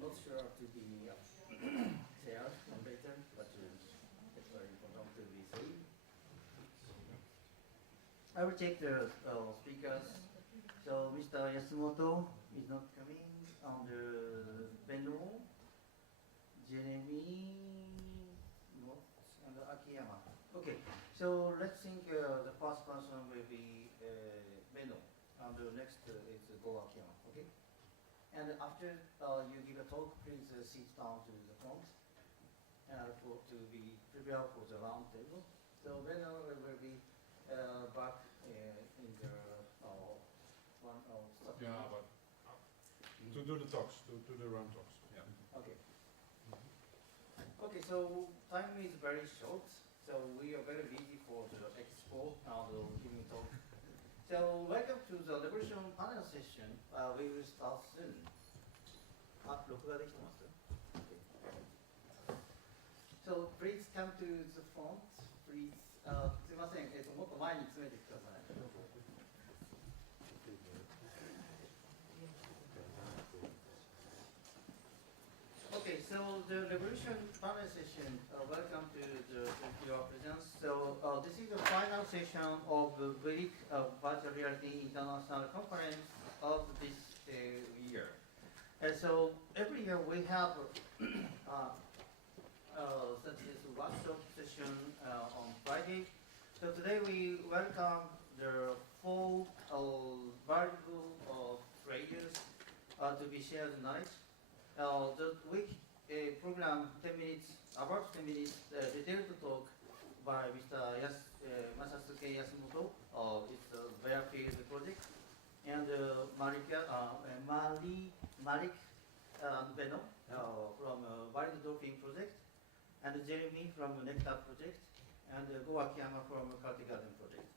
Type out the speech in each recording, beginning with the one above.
not sure to be shared on later, but it's very important to be seen. I will check the speakers. So Mr. Yasumoto is not coming. On the Beno, Jeremy, not, and Akiyama. Okay, so let's think the first person will be Beno, and the next is Go Akiyama. Okay, and after you give a talk, please sit down to the front for to be prepared for the round table. So Beno will be back in the one of yeah, but to do the talks, to do the round talks. Yeah. Okay. Okay, so time is very short, so we are very busy for the expo and giving talk. So welcome to the ReVolution panel session. We will start soon. あ、録画できてます? Okay. So please come to the front, please. すいません、もっと前に詰めてください。Okay, so the ReVolution panel session, welcome to your presence. So this is the final session of the VRIC Virtual Reality International Conference of this year. And so every year we have such this workshop session on Friday. So today we welcome the 4 valuable phrases to be shared tonight. The week program 10 minutes, about 10 minutes detailed talk by Mr. Masasuke Yasumoto of its VRIC project, and Malik Beno from Wild Dolphin project, and Jeremy from Nectar project, and Go Akiyama from Culti Garden project.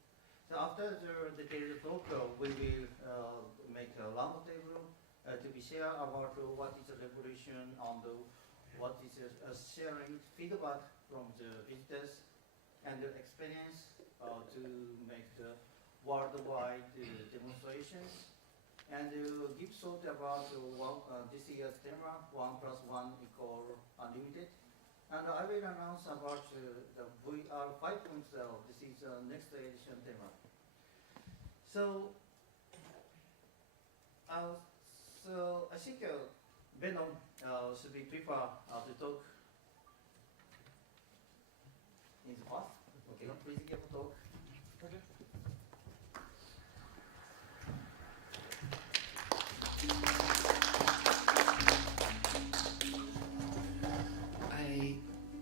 So after the detailed talk, we will make a round table to be shared about what is a ReVolution and what is sharing feedback from the visitors and the experience to make the worldwide demonstrations, and give thought about this year's theme, 1+1 equal unlimited. And I will announce about the VR 5.0. This is the next edition theme. So I think Beno should be prefer to talk in the past. Okay, please give a talk. Okay. I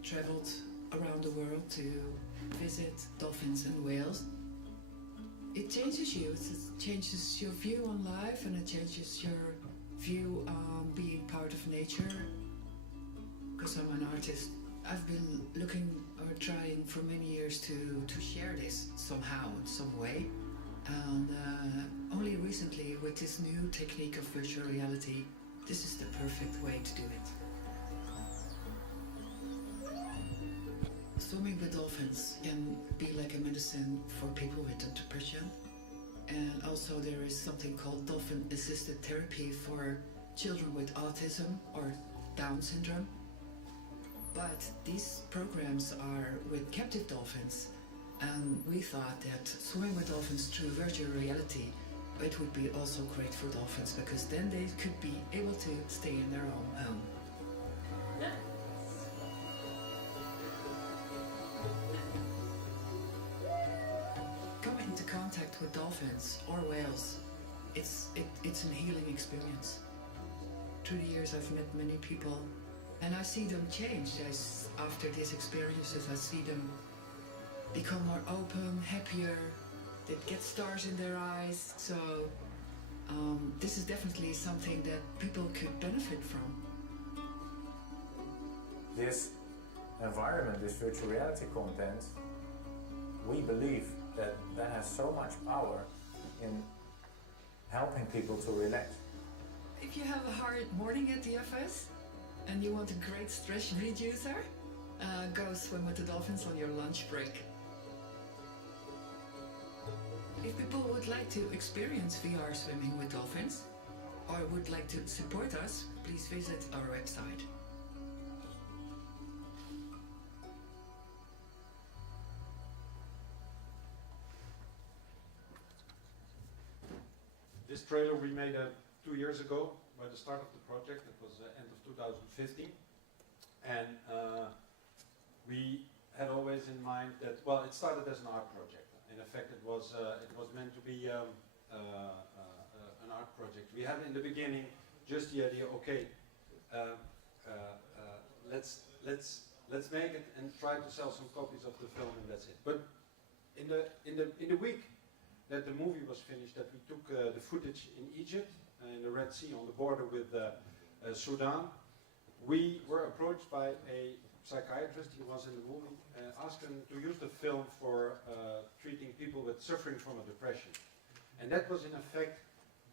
traveled around the world to visit dolphins and whales. It changes you, it changes your view on life, and it changes your view on being part of nature. Because I'm an artist, I've been looking or trying for many years to share this somehow, in some way. And only recently, with this new technique of virtual reality, this is the perfect way to do it. Swimming with dolphins can be like a medicine for people with depression. And also there is something called dolphin-assisted therapy for children with autism or Down syndrome. But these programs are with captive dolphins, and we thought that swimming with dolphins through virtual reality, it would be also great for dolphins, because then they could be able to stay in their own home. Coming into contact with dolphins or whales, it's a healing experience. Through the years I've met many people, and I see them change. After these experiences, I see them become more open, happier, they get stars in their eyes. So this is definitely something that people could benefit from. This environment, this virtual reality content, we believe that has so much power in helping people to relax. If you have a hard morning at the office and you want a great stress reducer, go swim with the dolphins on your lunch break. If people would like to experience VR swimming with dolphins, or would like to support us, please visit our website. This trailer we made 2 years ago by the start of the project. It was end of 2015. And we had always in mind that, well, it started as an art project. In effect, it was meant to be an art project. We had in the beginning just the idea, okay, let's make it and try to sell some copies of the film, and that's it. But in the week that the movie was finished, that we took the footage in Egypt, in the Red Sea, on the border with Sudan, we were approached by a psychiatrist. He was in the movie, asked him to use the film for treating people with suffering from a depression. And that was in effect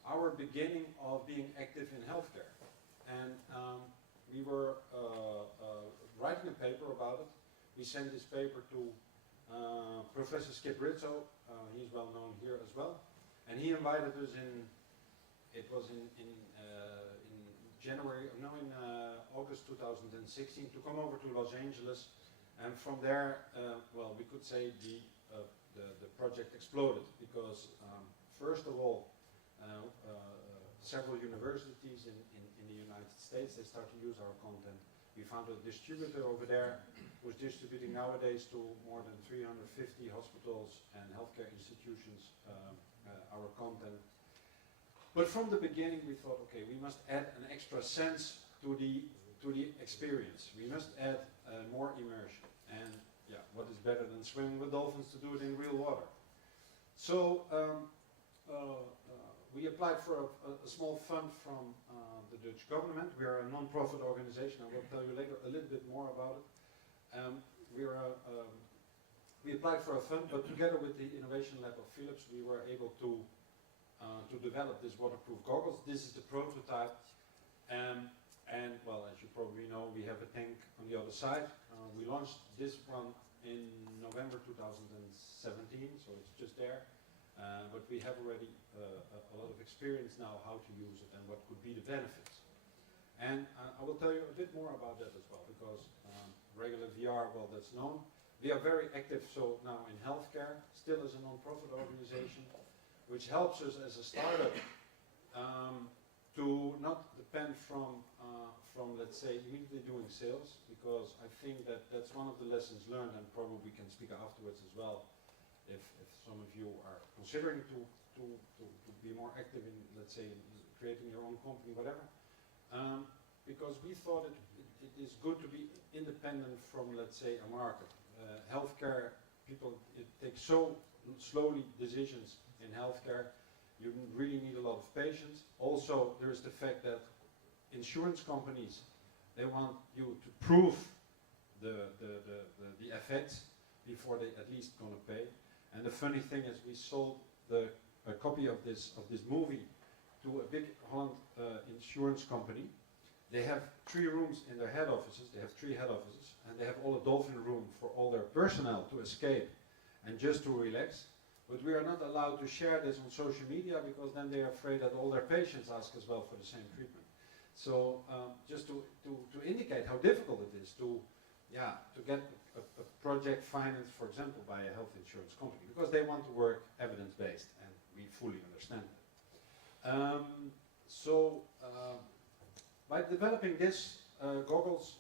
our beginning of being active in healthcare. And we were writing a paper about it. We sent this paper to Professor Skip Rizzo. He's well known here as well. And he invited us in, it was in January, no, in August 2016, to come over to Los Angeles. And from there, well, we could say the project exploded, because first of all, several universities in the United States, they start to use our content. We found a distributor over there who's distributing nowadays to more than 350 hospitals and healthcare institutions our content. But from the beginning we thought, okay, we must add an extra sense to the experience. We must add more immersion. And yeah, what is better than swimming with dolphins to do it in real water? So we applied for a small fund from the Dutch government. We are a non-profit organization. I will tell you later a little bit more about it. We applied for a fund, but together with the Innovation Lab of Philips, we were able to develop this waterproof goggles. This is the prototype. And well, as you probably know, we have a tank on the other side. We launched this one in November 2017, so it's just there. But we have already a lot of experience now how to use it and what could be the benefits. And I will tell you a bit more about that as well, because regular VR, well, that's known. We are very active so now in healthcare, still as a non-profit organization, which helps us as a startup to not depend from let's say, immediately doing sales, because I think that that's one of the lessons learned, and probably we can speak afterwards as well, if some of you are considering to be more active in, let's say, creating your own company, whatever. Because we thought it is good to be independent from, let's say, a market. Healthcare, people take so slowly decisions in healthcare. You really need a lot of patience. Also, there is the fact that insurance companies, they want you to prove the effects before they at least gonna pay. And the funny thing is, we sold a copy of this movie to a big Holland insurance company. They have 3 rooms in their head offices. They have 3 head offices, and they have all a dolphin room for all their personnel to escape and just to relax. But we are not allowed to share this on social media, because then they are afraid that all their patients ask as well for the same treatment. So just to indicate how difficult it is to get a project financed, for example, by a health insurance company, because they want to work evidence-based, and we fully understand that. By developing this goggles,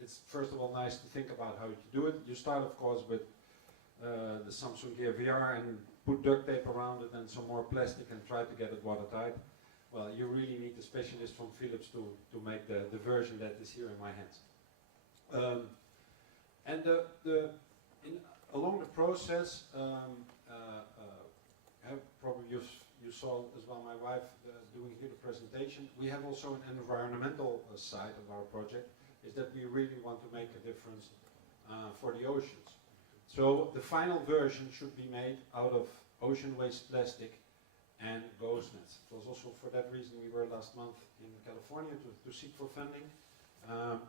it's first of all nice to think about how to do it. You start, of course, with the Samsung Gear VR and put duct tape around it and some more plastic and try to get it watertight. Well, you really need a specialist from Philips to make the version that is here in my hands. Along the process, probably you saw as well my wife doing here the presentation. We have also an environmental side of our project, is that we really want to make a difference for the oceans. So the final version should be made out of ocean waste plastic and ghost nets. It was also for that reason we were last month in California to seek for funding.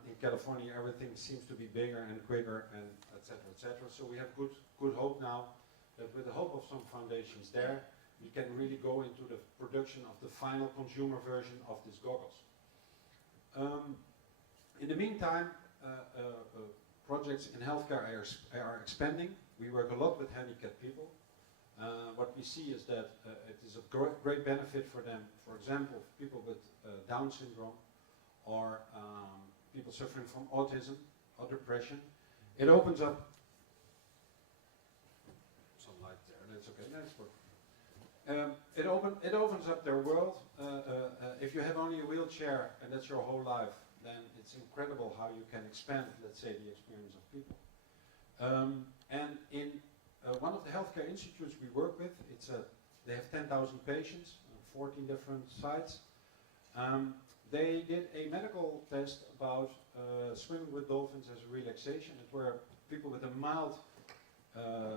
In California everything seems to be bigger and quicker, and etc. etc. So we have good hope now that with the help of some foundations there, we can really go into the production of the final consumer version of these goggles. In the meantime, projects in healthcare are expanding. We work a lot with handicapped people. What we see is that it is a great benefit for them, for example, people with Down syndrome or people suffering from autism or depression. It opens up some light there, that's okay, that's perfect. It opens up their world. If you have only a wheelchair and that's your whole life, then it's incredible how you can expand, let's say, the experience of people. And in one of the healthcare institutes we work with, they have 10,000 patients, 14 different sites. They did a medical test about swimming with dolphins as a relaxation. It were people with a mild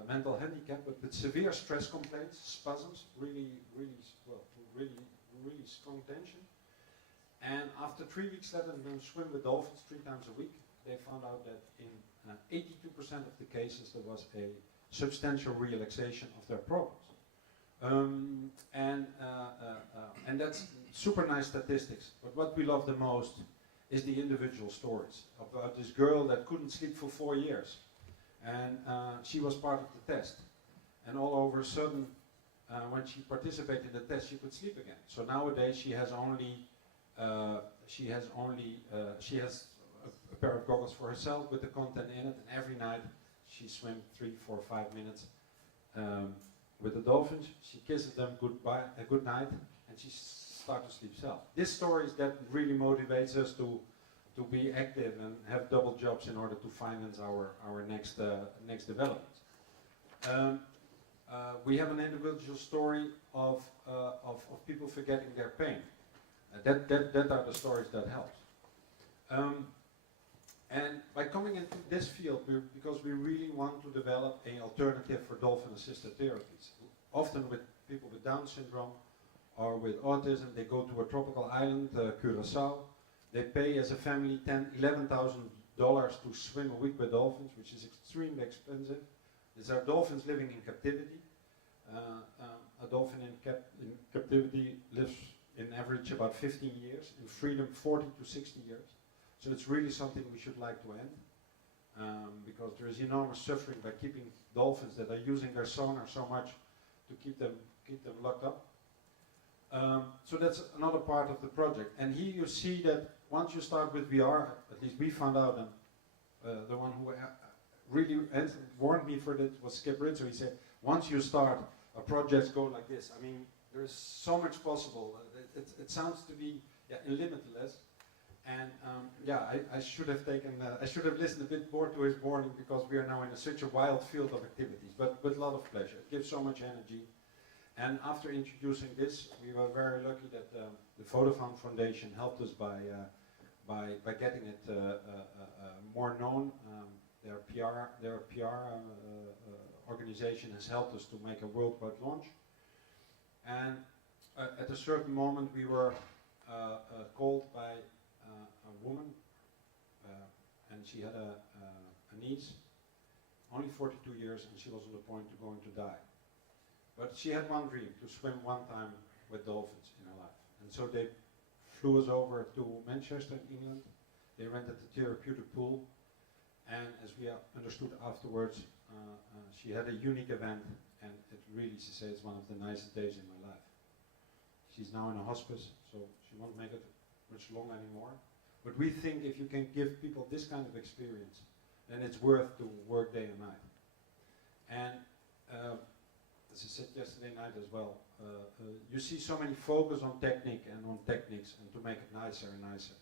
mental handicap, but with severe stress complaints, spasms, really strong tension. And after 3 weeks letting them swim with dolphins 3 times a week, they found out that in 82% of the cases there was a substantial relaxation of their problems. And that's super nice statistics. But what we love the most is the individual stories about this girl that couldn't sleep for 4 years. And she was part of the test. And all over a sudden, when she participated in the test, she could sleep again. So nowadays she has a pair of goggles for herself with the content in it, and every night she swims 3, 4, 5 minutes with the dolphins. She kisses them goodbye, good night, and she starts to sleep self. This story is that really motivates us to be active and have double jobs in order to finance our next development. We have an individual story of people forgetting their pain. That are the stories that help. And by coming into this field, because we really want to develop an alternative for dolphin-assisted therapies. Often with people with Down syndrome or with autism, they go to a tropical island, Curaçao. They pay as a family $11,000 to swim a week with dolphins, which is extremely expensive. These are dolphins living in captivity. A dolphin in captivity lives in average about 15 years, in freedom 40 to 60 years. So it's really something we should like to end, because there is enormous suffering by keeping dolphins that are using their sonar so much to keep them locked up. So that's another part of the project. And here you see that once you start with VR, at least we found out, and the one who really warned me for that was Skip Ritz. So he said, once you start, projects go like this. I mean, there is so much possible. It sounds to be limitless. And I should have listened a bit more to his warning, because we are now in such a wild field of activities, but with a lot of pleasure. It gives so much energy. And after introducing this, we were very lucky that the Vodafone Foundation helped us by getting it more known. Their PR organization has helped us to make a worldwide launch. And at a certain moment, we were called by a woman, and she had a niece, only 42 years, and she was on the point of going to die. But she had one dream, to swim one time with dolphins in her life. And so they flew us over to Manchester, England. They rented the therapeutic pool, and as we understood afterwards, she had a unique event, and it really, she said, it's one of the nicest days in my life. She's now in a hospice, so she won't make it much longer anymore. But we think if you can give people this kind of experience, then it's worth to work day and night. And as I said yesterday night as well, you see so many focus on technique and on techniques and to make it nicer and nicer.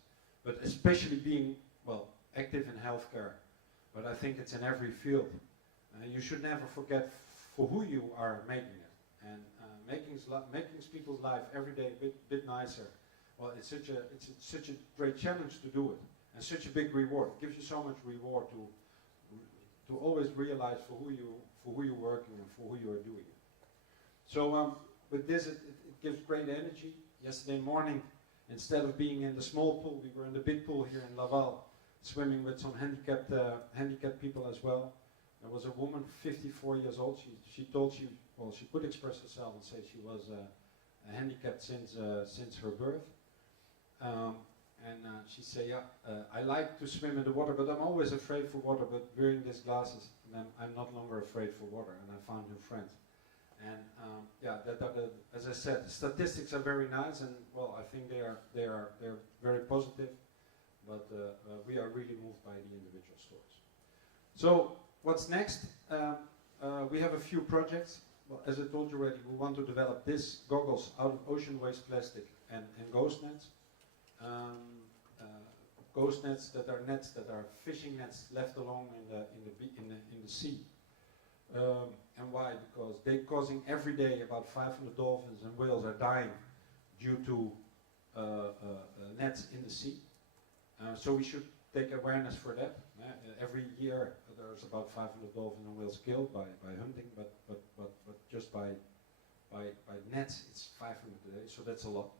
But especially being, well, active in healthcare, but I think it's in every field. You should never forget for who you are making it. And making people's life every day a bit nicer. Well, it's such a great challenge to do it, and such a big reward. It gives you so much reward to always realize for who you're working and for who you are doing it. So with this, it gives great energy. Yesterday morning, instead of being in the small pool, we were in the big pool here in Laval, swimming with some handicapped people as well. There was a woman, 54 years old. She told well, she could express herself and say she was handicapped since her birth. She say, yeah, I like to swim in the water, but I'm always afraid for water. But wearing these glasses, I'm not longer afraid for water, and I found new friends. And as I said, the statistics are very nice, and well, I think they're very positive. But we are really moved by the individual stories. So what's next? We have a few projects. Well, as I told you already, we want to develop these goggles out of ocean waste plastic and ghost nets. Ghost nets that are fishing nets left alone in the sea. And why? Because they're causing every day about 500 dolphins and whales are dying due to nets in the sea. So we should take awareness for that. Every year there's about 500 dolphins and whales killed by hunting, but just by nets it's 500 a day, so that's a lot.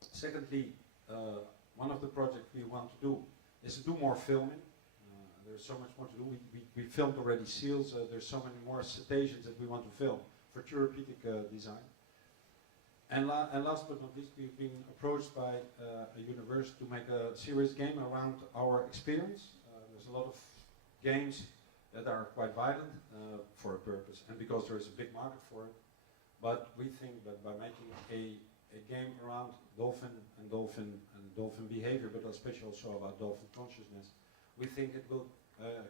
Secondly, one of the projects we want to do is to do more filming. There's so much more to do. We filmed already seals. There's so many more cetaceans that we want to film for therapeutic design. And last but not least, we've been approached by a university to make a serious game around our experience. There's a lot of games that are quite violent for a purpose, and because there is a big market for it. But we think that by making a game around dolphin behavior, but especially also about dolphin consciousness, we think it will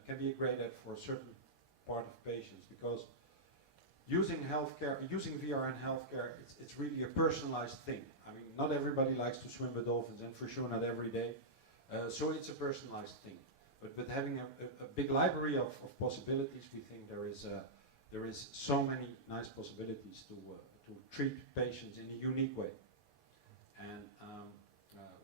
can be a great aid for a certain part of patients, because using VR in healthcare, it's really a personalized thing. I mean, not everybody likes to swim with dolphins, and for sure not every day. So it's a personalized thing. But with having a big library of possibilities, we think there is so many nice possibilities to treat patients in a unique way. And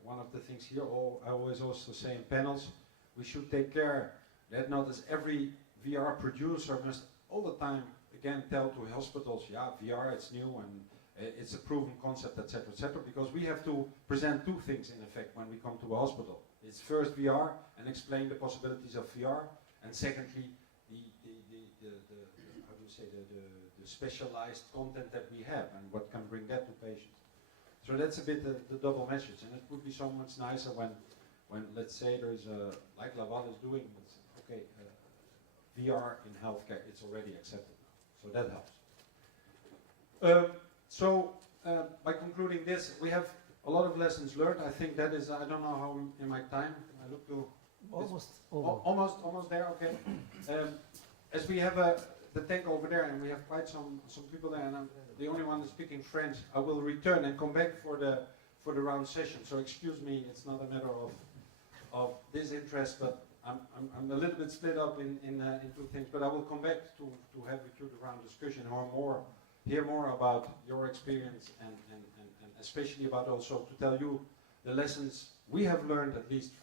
one of the things here, I always also say in panels, we should take care that not as every VR producer must all the time again tell to hospitals, yeah, VR, it's new and it's a proven concept, etc., etc., because we have to present two things in effect when we come to a hospital. It's first VR and explain the possibilities of VR, and secondly, the specialized content that we have and what can bring that to patients. So that's a bit the double message, and it would be so much nicer when let's say there is like Laval is doing, okay, VR in healthcare, it's already accepted now, so that helps. By concluding this, we have a lot of lessons learned. I think that is, I don't know how in my time, I look to... Almost there, okay. As we have the tank over there, and we have quite some people there, and I'm the only one that's speaking French, I will return and come back for the round session. So excuse me, it's not a matter of disinterest, but I'm a little bit split up in two things. But I will come back to have with you the round discussion, hear more about your experience, and especially about also to tell you the lessons we have learned, at least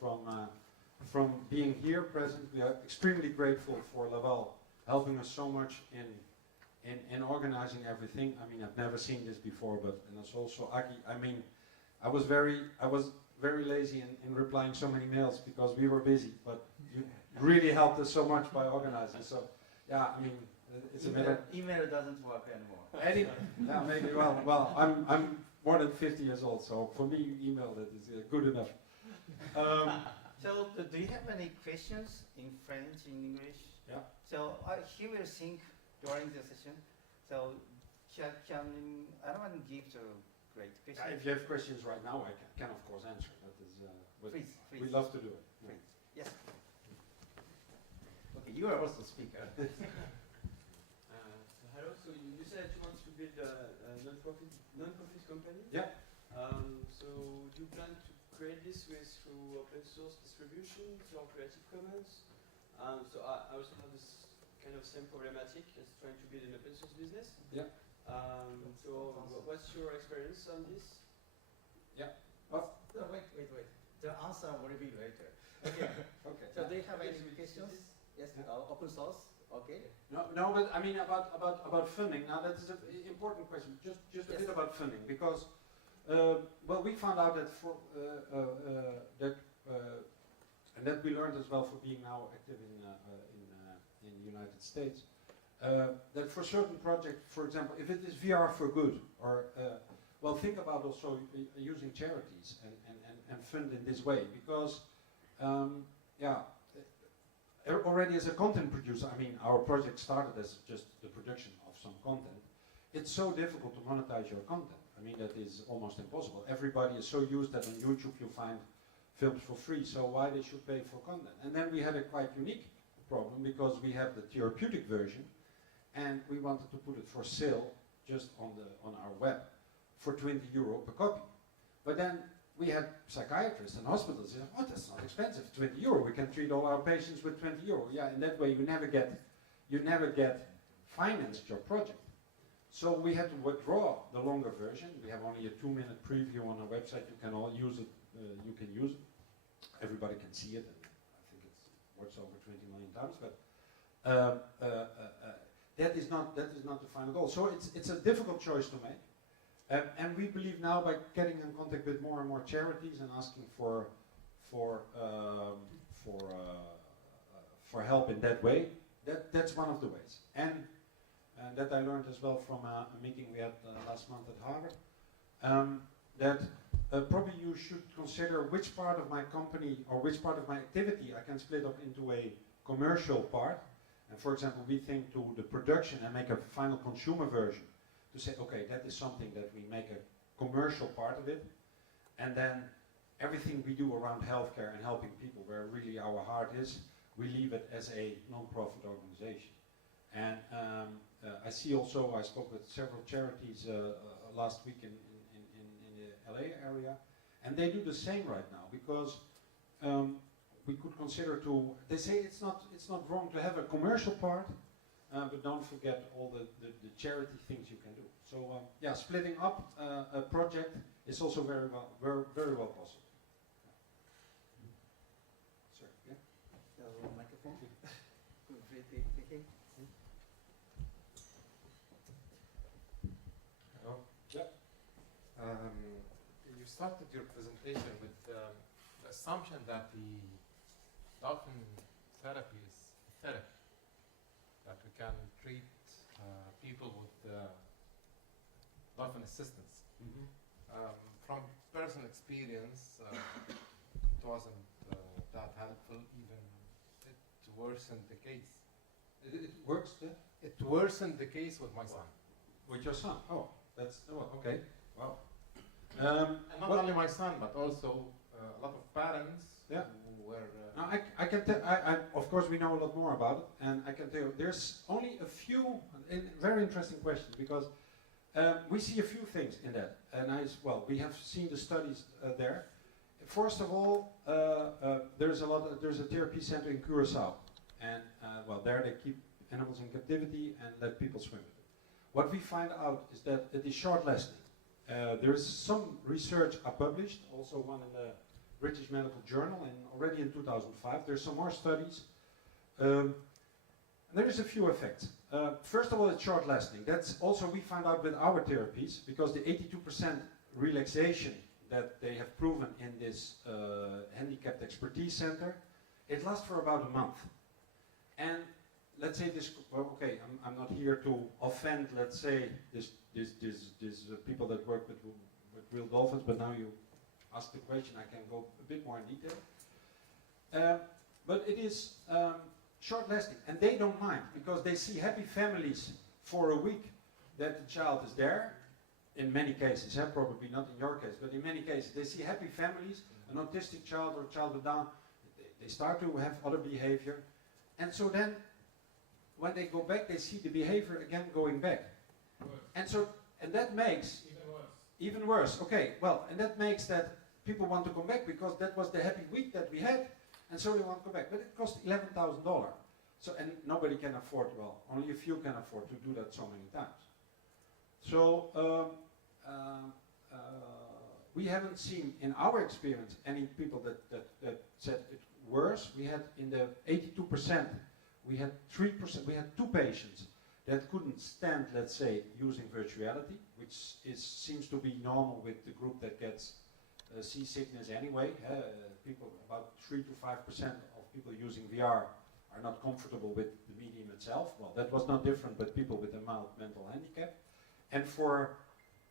from being here present. We are extremely grateful for Laval helping us so much in organizing everything. I mean, I've never seen this before, and it's also Aki. I mean, I was very lazy in replying so many mails because we were busy, but you really helped us so much by organizing. So, yeah, I mean, it's a matter. Email doesn't work anymore. Yeah, maybe. Well, I'm more than 50 years old, so for me, email that is good enough. So, do you have any questions in French, in English? Yeah. So, he will think during the session. So, I don't want to give the great question. If you have questions right now, I can of course answer. That is, please. We love to do it. Yeah. Please. Yes. Okay, you are also speaker. Hello. So you said you want to build a non-profit company. Yeah. So do you plan to create this through open source distribution, through Creative Commons? So I also have this kind of same problematic as trying to build an open source business. Yeah. So what's your experience on this? Yeah. No, wait. The answer will be later. Okay. Okay. So do you have any questions? Yes. Open source. Okay. No, but I mean about funding. Now that is an important question. Just a bit about funding, because well, we found out that and that we learned as well for being now active in the United States. that for certain projects, for example, if it is VR for good, or well, think about also using charities and fund in this way, because yeah, already as a content producer, I mean, our project started as just the production of some content. It's so difficult to monetize your content. I mean, that is almost impossible. Everybody is so used that on YouTube you find films for free, so why they should pay for content? And then we had a quite unique problem, because we have the therapeutic version, and we wanted to put it for sale just on our web for €20 per copy. But then we had psychiatrists and hospitals saying, "Oh, that's not expensive, €20. We can treat all our patients with €20." Yeah, in that way you never get financed your project. So we had to withdraw the longer version. We have only a 2-minute preview on our website. You can all use it. You can use it. Everybody can see it, and I think it's watched over 20 million times. But that is not the final goal. So it's a difficult choice to make. And we believe now, by getting in contact with more and more charities and asking for help in that way, that's one of the ways. And that I learned as well from a meeting we had last month at Harvard, that probably you should consider which part of my company or which part of my activity I can split up into a commercial part. And for example, we think to the production and make a final consumer version, to say, okay, that is something that we make a commercial part of it, and then everything we do around healthcare and helping people, where really our heart is, we leave it as a non-profit organization. And I see also, I spoke with several charities last week in the LA area, and they do the same right now, because we could consider to, they say it's not wrong to have a commercial part, but don't forget all the charity things you can do. So yeah, splitting up a project is also very well possible. Sorry, yeah? Microphone. Thinking. Hello. Yeah. You started your presentation with the assumption that the dolphin therapy is therapy, that we can treat people with dolphin assistance. Mm-hmm. From personal experience, it wasn't that helpful. Even it worsened the case. It works, yeah? It worsened the case with my son. With your son? Oh, that's, oh, okay, wow. And not only my son, but also a lot of parents Yeah. who were. Now I can tell. Of course, we know a lot more about it, and I can tell you there's only a few. Very interesting question, because we see a few things in that, and we have seen the studies there. First of all, there's a therapy center in Curacao, and there they keep animals in captivity and let people swim with it. What we find out is that it is short-lasting. There is some research published, also one in the British Medical Journal, and already in 2005. There's some more studies. There is a few effects. First of all, it's short-lasting. That's also we find out with our therapies, because the 82% relaxation that they have proven in this handicapped expertise center, it lasts for about a month. And let's say this. Well, okay, I'm not here to offend. Let's say this people that work with real dolphins, but now you ask the question, I can go a bit more in detail. But it is short-lasting, and they don't mind, because they see happy families for a week that the child is there. In many cases, probably not in your case, but in many cases, they see happy families, an autistic child or a child with Down, they start to have other behavior. And so then, when they go back, they see the behavior again going back. And that makes even worse. Okay, well, and that makes that people want to come back, because that was the happy week that we had, and so they want to go back. But it costs $11,000. So, and nobody can afford, only a few can afford to do that so many times. So we haven't seen, in our experience, any people that said it worse. We had in the 82%, we had 3%, we had 2 patients that couldn't stand, let's say, using virtuality, which seems to be normal with the group that gets seasickness anyway. People, about 3 to 5% of people using VR are not comfortable with the medium itself. Well, that was not different, but people with a mild mental handicap. And for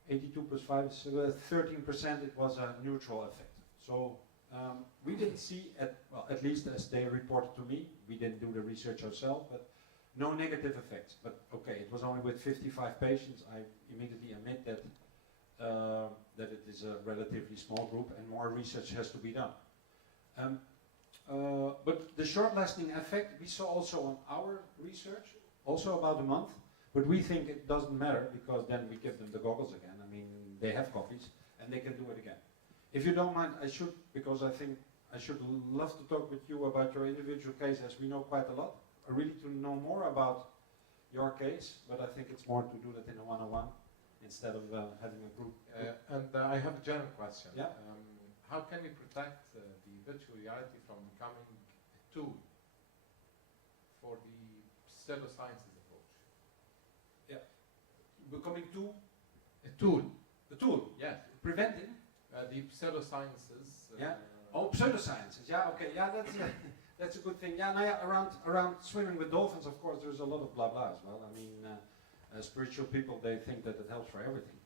82 plus 5 is 13%, it was a neutral effect. So we didn't see, at least as they reported to me, we didn't do the research ourselves, but no negative effects. But okay, it was only with 55 patients. I immediately admit that that it is a relatively small group and more research has to be done. But the short-lasting effect we saw also on our research, also about a month, but we think it doesn't matter because then we give them the goggles again. I mean, they have copies and they can do it again. If you don't mind, I should, because I think I should love to talk with you about your individual case, as we know quite a lot, really to know more about your case, but I think it's more to do that in a one-on-one instead of having a group. I have a general question. Yeah. How can we protect the virtual reality from becoming a tool for the pseudosciences approach? Yeah. Becoming A tool. a tool, Yes. preventing. The pseudosciences. Yeah. Oh, pseudosciences. Yeah. Okay. Yeah, that's a good thing. Yeah. No, yeah. Around swimming with dolphins, of course, there's a lot of blah blah as well. I mean, spiritual people, they think that it helps for everything.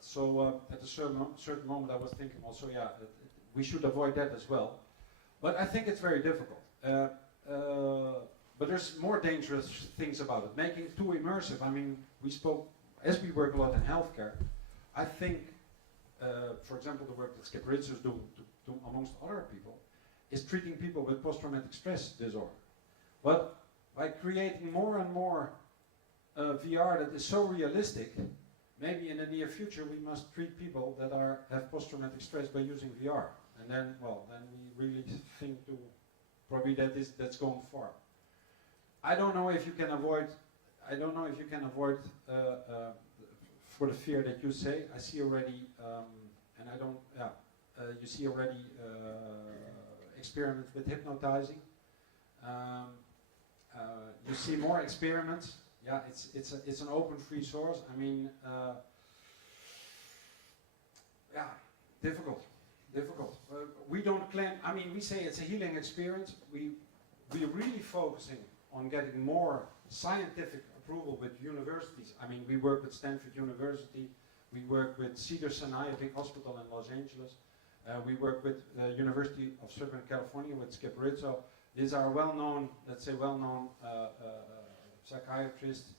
So at a certain moment, I was thinking also, yeah, we should avoid that as well. But I think it's very difficult. But there's more dangerous things about it. Making it too immersive. I mean, as we work a lot in healthcare, I think, for example, the work that Skip Ritz is doing, amongst other people, is treating people with post-traumatic stress disorder. But by creating more and more VR that is so realistic, maybe in the near future we must treat people that have post-traumatic stress by using VR. And then, well, then we really think to probably that's going far. I don't know if you can avoid. For the fear that you say. I see already, and I don't. Yeah, you see already experiments with hypnotizing. You see more experiments. Yeah, it's an open free source. I mean, yeah, difficult. We don't claim. I mean, we say it's a healing experience. We're really focusing on getting more scientific approval with universities. I mean, we work with Stanford University. We work with Cedars-Sinai, a big hospital in Los Angeles. We work with the University of Southern California with Skip Rizzo. These are well-known, let's say, psychiatrists.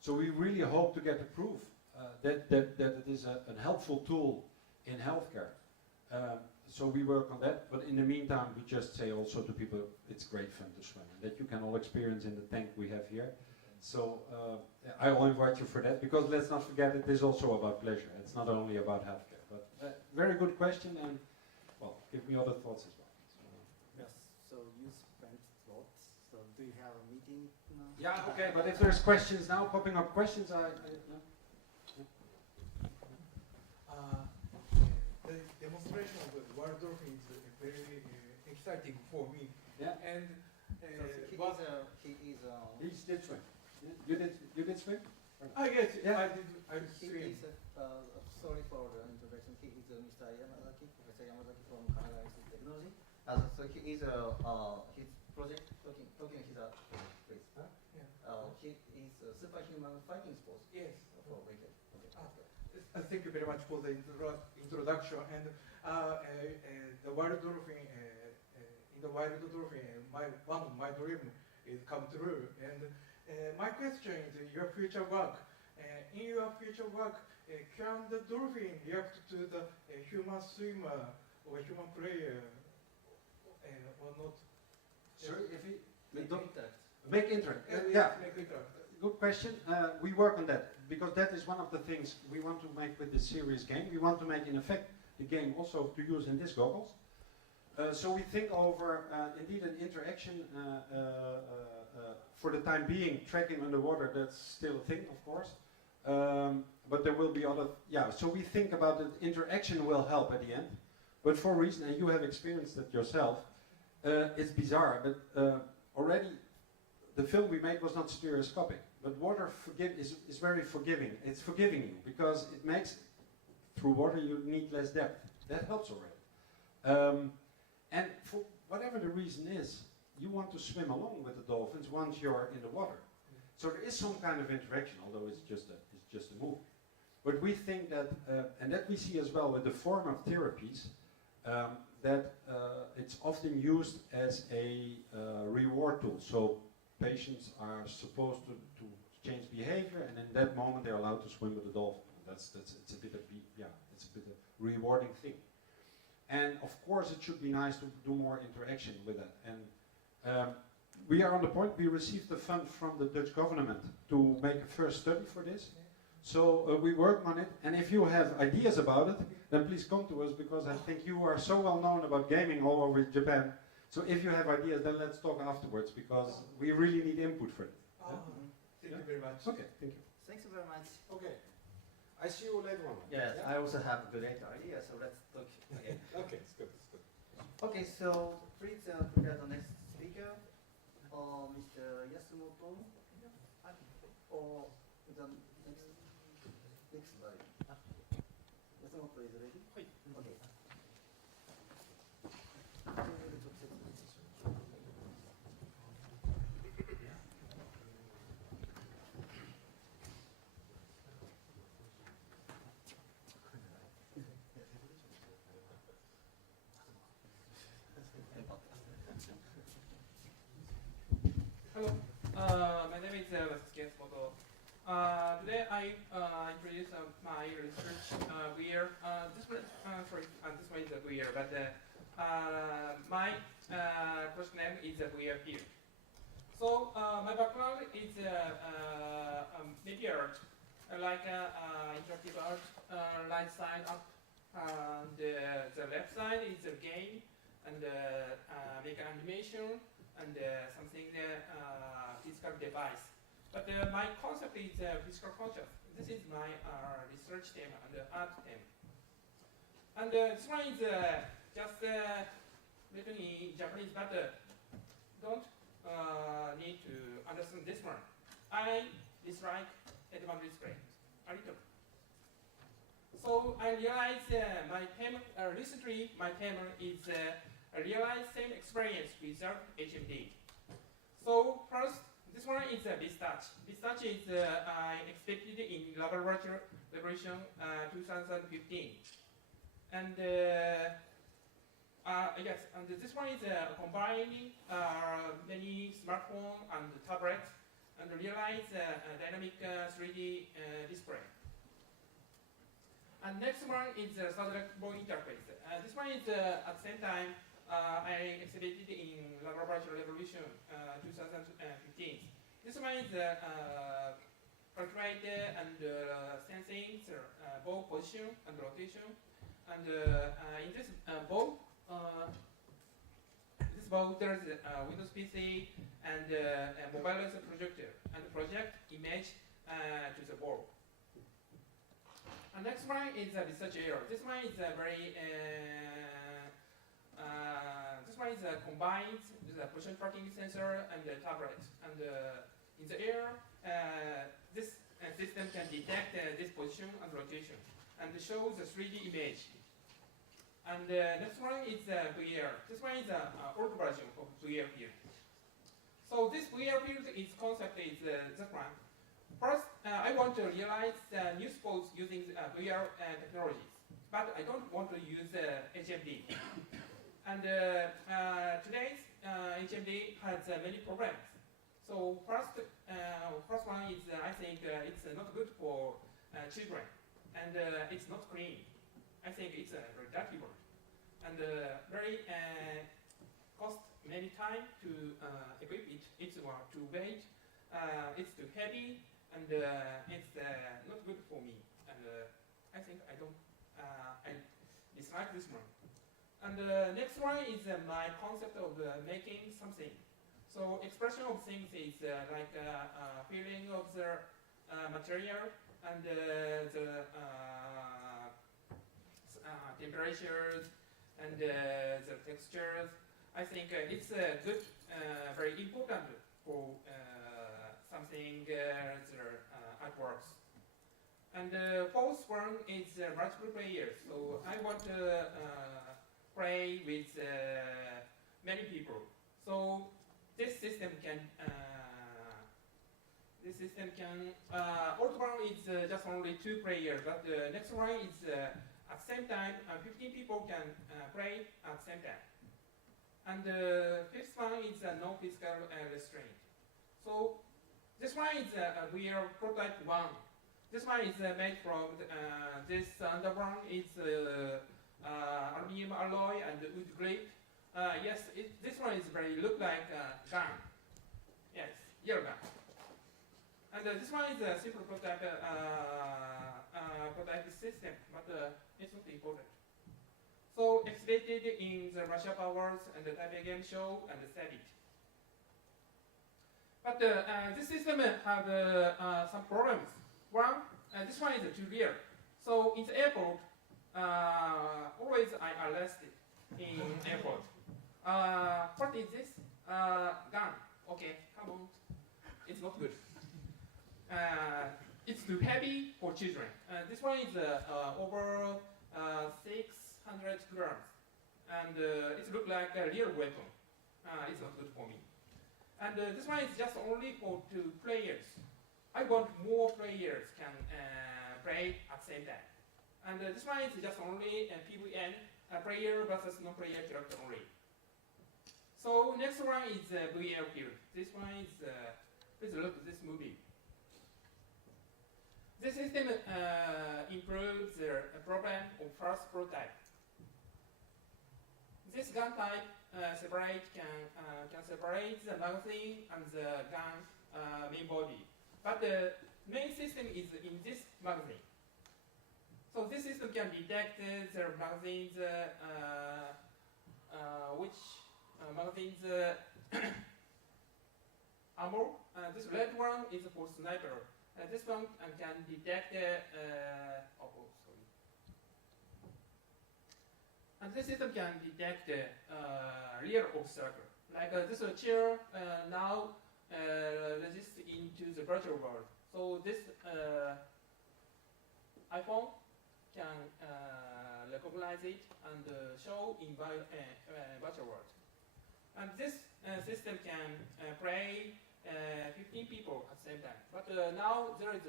So we really hope to get the proof that it is a helpful tool in healthcare. So we work on that, but in the meantime, we just say also to people, it's great fun to swim, and that you can all experience in the tank we have here. So I will invite you for that, because let's not forget it is also about pleasure. It's not only about healthcare. But very good question, and well, give me other thoughts as well. Yes, so you spent lots. So do you have a meeting now? Yeah, okay, but if there's questions now, popping up questions, The demonstration of the wild dolphin is very exciting for me. Yeah. And He did swim. Yeah. You did swim? yes, Yeah. I swim. Sorry for the introduction. He is Mr. Yamazaki, Professor Yamazaki from Canada Institute of Technology. So he is his project talking his place. Huh? Yeah. He is a superhuman fighting sports. Yes. For weekend. Okay. Thank you very much for the introduction. And the wild dolphin, in the wild dolphin, one of my dream is come true. And my question is your future work. In your future work, can the dolphin react to the human swimmer or human player or not? Sorry, if he Make interact. make interact. Yeah. Make interact. Good question. We work on that because that is one of the things we want to make with this series game. We want to make, in effect, the game also to use in these goggles. So we think over indeed an interaction for the time being. Tracking underwater, that's still a thing, of course. But there will be other. Yeah. So we think about that interaction will help at the end. But for a reason, and you have experienced it yourself, it's bizarre. But already, the film we made was not stereoscopic. But water is very forgiving. It's forgiving you because it makes, through water you need less depth. That helps already. And for whatever the reason is, you want to swim along with the dolphins once you're in the water. So there is some kind of interaction, although it's just a movie. But we think that, and that we see as well with the form of therapies, that it's often used as a reward tool. So patients are supposed to change behavior, and in that moment they're allowed to swim with the dolphin. It's a bit of it's a bit of rewarding thing. And of course, it should be nice to do more interaction with that. And we are on the point. We received the fund from the Dutch government to make a first study for this. So we work on it, and if you have ideas about it, then please come to us, because I think you are so well known about gaming all over Japan. So if you have ideas, then let's talk afterwards, because we really need input for it. Thank you very much. Okay, thank you. Thanks very much. Okay, I see you later on. Yes, Yeah? I also have a great idea, so let's talk again. Okay, it's good, it's good. Okay, so please prepare the next speaker, Mr. Yasumoto, or the next slide. Yasumoto is ready? Okay. Hello, my name is Masuke Yasumoto. Today I introduce my research VR. This one is a VR, but my project name is VR here. So my background is media art, like interactive art, right side up, and the left side is a game, and make an animation, and something physical device. But my concept is physical conscious. This is my research theme and art theme. And this one is just written in Japanese, but don't need to understand this one. I dislike advanced display a little. So I realized my theme, recently my theme is realize same experience without HMD. So first, this one is a BizTouch. BizTouch is I expected in Laval Virtual ReVolution 2015. And yes, and this one is combining many smartphone and tablet and realize dynamic 3D display. And next one is selectable interface. This one is at the same time I exhibited in Laval Virtual ReVolution 2015. This one is calculate and sensing ball position and rotation. And in this ball, there is a Windows PC and a mobile laser projector and project image to the ball. And next one is a research error. This one is a very this one is combined with a position tracking sensor and the tablet. And in the air, this system can detect this position and rotation and shows the 3D image. And next one is VR. This one is an old version of VR field. So this VR field is concept is this one. First, I want to realize new sports using VR technologies, but I don't want to use HMD. And today's HMD has many problems. So first one is I think it's not good for children, and it's not clean. I think it's very dirty word, and very cost many time to equip it. It's too weight, it's too heavy, and it's not good for me. And I think I dislike this one. And next one is my concept of making something. So expression of things is like feeling of the material and the temperatures and the textures. I think it's good, very important for something the artworks. And fourth one is multiple players. So I want to play with many people. So this system can old one is just only 2 players, but the next one is at the same time 15 people can play at the same time. And the fifth one is no physical restraint. So this one is VR prototype 1. This one is made from this under one is aluminum alloy and wood grip. Yes, this one is very look like a gun. Yes, ear gun. And this one is a simple prototype prototype system, but it's not important. So exhibited in the Russia Powers and the Taipei Game Show and the Savit. But this system have some problems. One, this one is too real. So in the airport, always I arrested in airport. What is this? Gun. Okay, come on. It's not good. It's too heavy for children. This one is over 600 grams, and it looks like a real weapon. It's not good for me. And this one is just only for 2 players. I want more players can play at the same time. And this one is just only PVN, player versus non-player character only. So next one is VR field. This one is, please look at this movie. This system improves the problem of first prototype. This gun type can separate the magazine and the gun main body. But the main system is in this magazine. So this system can detect the magazines, which magazines ammo. This red one is for sniper. This one can detect sorry. And this system can detect real obstacle. Like this chair now resists into the virtual world. So this iPhone can recognize it and show in virtual world. And this system can play 15 people at the same time. But now there is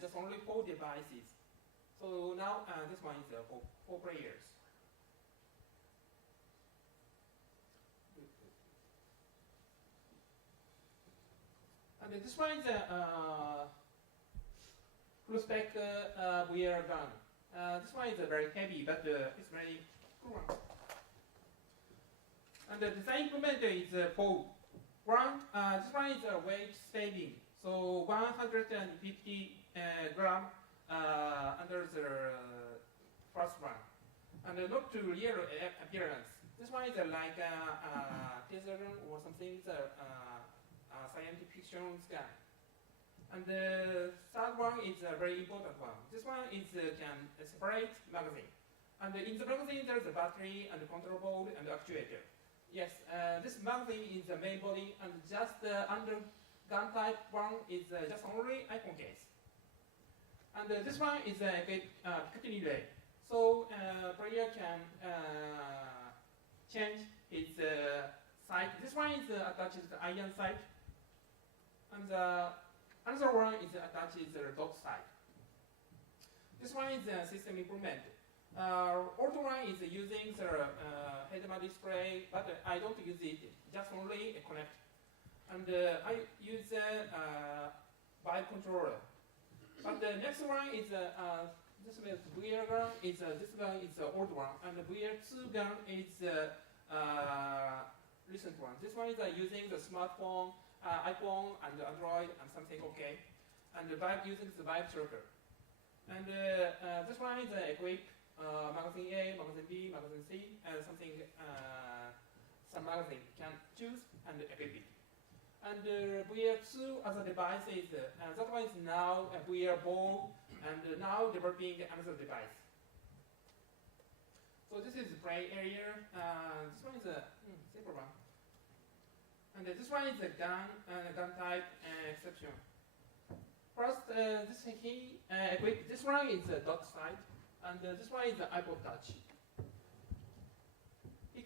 just only 4 devices. So now this one is for 4 players. And this one is full spec VR gun. This one is very heavy, but it's very cool one. And the design implement is 4. This one is weight saving. So 150 gram under the first one. And not to real appearance. This one is like teaser or something, scientific fiction scan. And the third one is a very important one. This one is can separate magazine. And in the magazine there's a battery and a control board and actuator. Yes, this magazine is the main body, and just under gun type one is just only iPhone case. And this one is a Picatinny relay. So player can change its sight. This one is attached to the iron sight, and another one is attached to the dot sight. This one is a system improvement. Auto one is using the head-mount display, but I don't use it, just only a connect. And I use Vibe controller. But the next one is this is VR gun. This one is the old one, and the VR2 gun is recent one. This one is using the smartphone, iPhone, and Android, and something okay. And the Vibe using the Vibe tracker. And this one is equipped. Magazine A, magazine B, magazine C, something, some magazine can choose and equip it. And VR2 as a device is, that one is now a VR ball, and now developing another device. So this is the play area. This one is a simple one. And this one is a gun type exception. First, this one is a dot sight. And this one is the iPod Touch.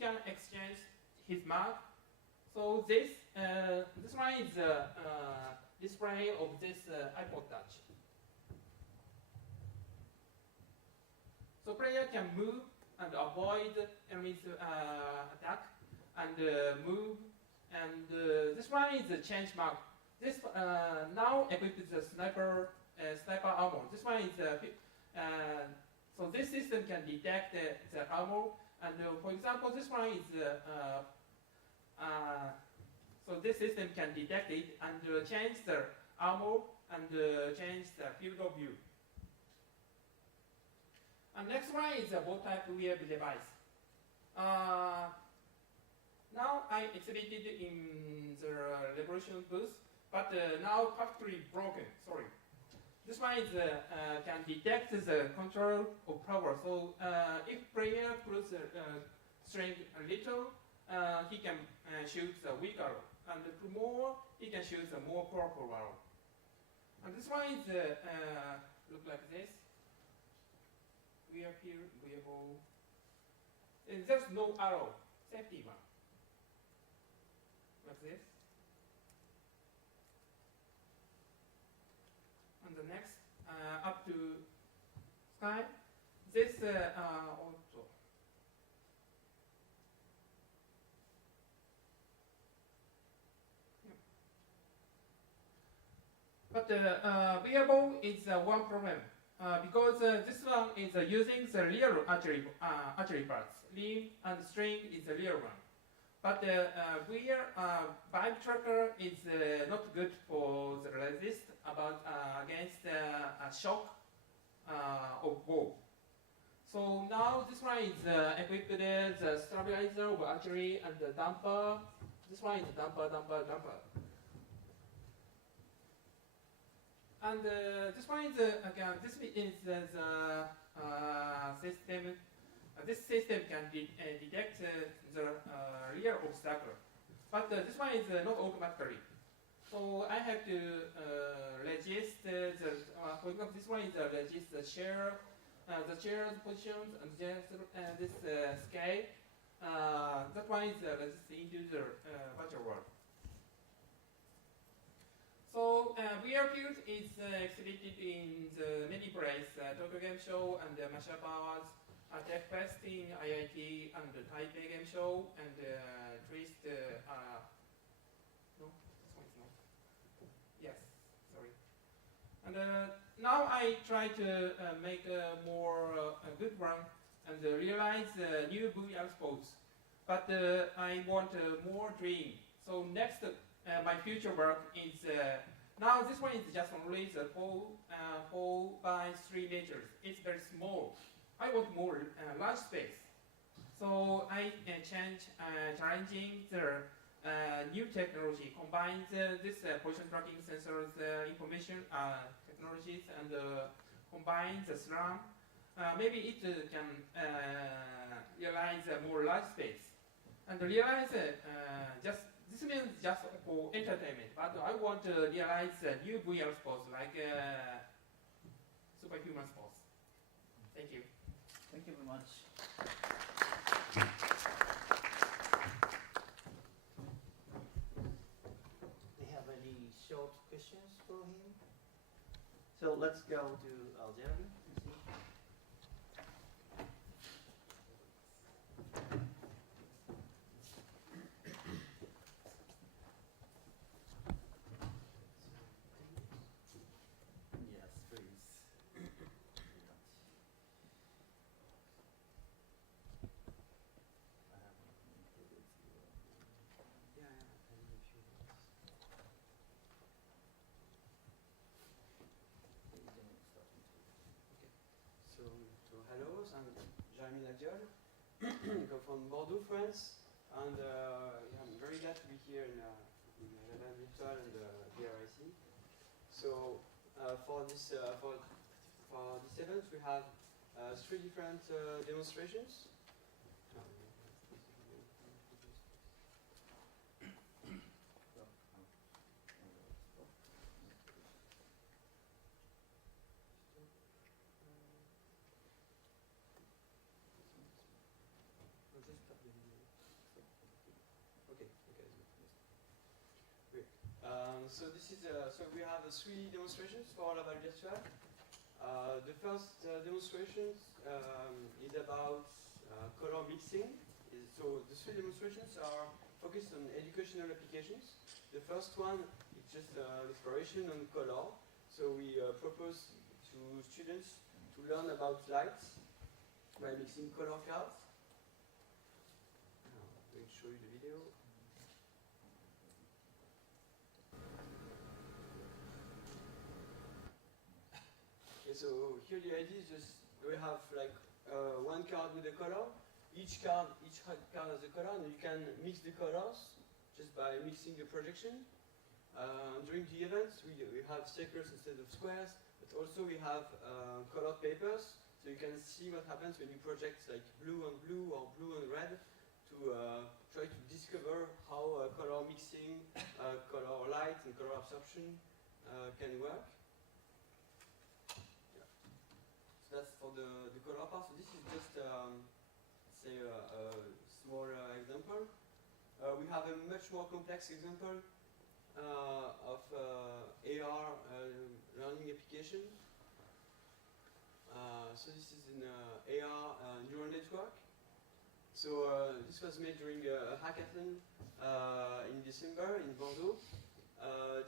can exchange his mark. So this one is the display of this iPod Touch. So player can move and avoid enemy's attack and move. And this one is the change mark. This now equipped with the sniper armor. This one is so this system can detect the armor. And for example, this one is so this system can detect it and change the armor and change the field of view. And next one is a both type wearable device. Now I exhibited in the ReVolution booth, but now factory broken. Sorry. This one is can detect the control of power. So if player puts the string a little, he can shoot the weak arrow, and to more, he can shoot the more powerful arrow. And this one is look like this. We are here, wearable. And there's no arrow, safety one. Like this. And the next, up to sky. This also. But wearable is one problem. Because this one is using the real archery parts. Limb and string is the real one. But bike tracker is not good for the resist against a shock of bow. So now this one is equipped with the stabilizer of archery and the damper. This one is damper. And this one is again. This is the system. This system can detect the rear obstacle, but this one is not automatically. So I have to register the. For example, this one is register the chair's positions and this scale. That one is registered into the virtual world. So VR Field is exhibited in the many places, Tokyo Game Show and Masha Powers, Tech Fest in IIT and the Taipei Game Show and Twist. No, this one is not. Yes, sorry. And now I try to make a more good one and realize new VR sports. But I want more dream. So next. My future work is now this one is just only the 4 by 3 meters. It's very small. I want more large space. So I challenging the new technology, combines this position tracking sensors information technologies and combines the SRAM. Maybe it can realize more large space and realize this means just for entertainment, but I want to realize new VR sports like superhuman sports. Thank you. Thank you very much. Do you have any short questions for him? So let's go to Jeremy. I come from Bordeaux, France, and yeah, I'm very glad to be here in Laval Virtual and VRIC. So for this event, we have 3 different demonstrations. Okay. Okay. Great. So this is so we have 3 demonstrations for Laval Virtual. The first demonstration is about color mixing. So the 3 demonstrations are focused on educational applications. The first one is just exploration on color. So we propose to students to learn about light by mixing color cards. I'm going to show you the video. Okay, so here the idea is just we have like 1 card with a color. Each card has a color, and you can mix the colors just by mixing the projection. During the events, we have circles instead of squares, but also we have colored papers, so you can see what happens when you project like blue on blue or blue on red to try to discover how color mixing, color light, and color absorption can work. Yeah. So that's for the color part. So this is just say a small example. We have a much more complex example of AR learning application. So this is an AR neural network. So this was made during a hackathon in December in Bordeaux.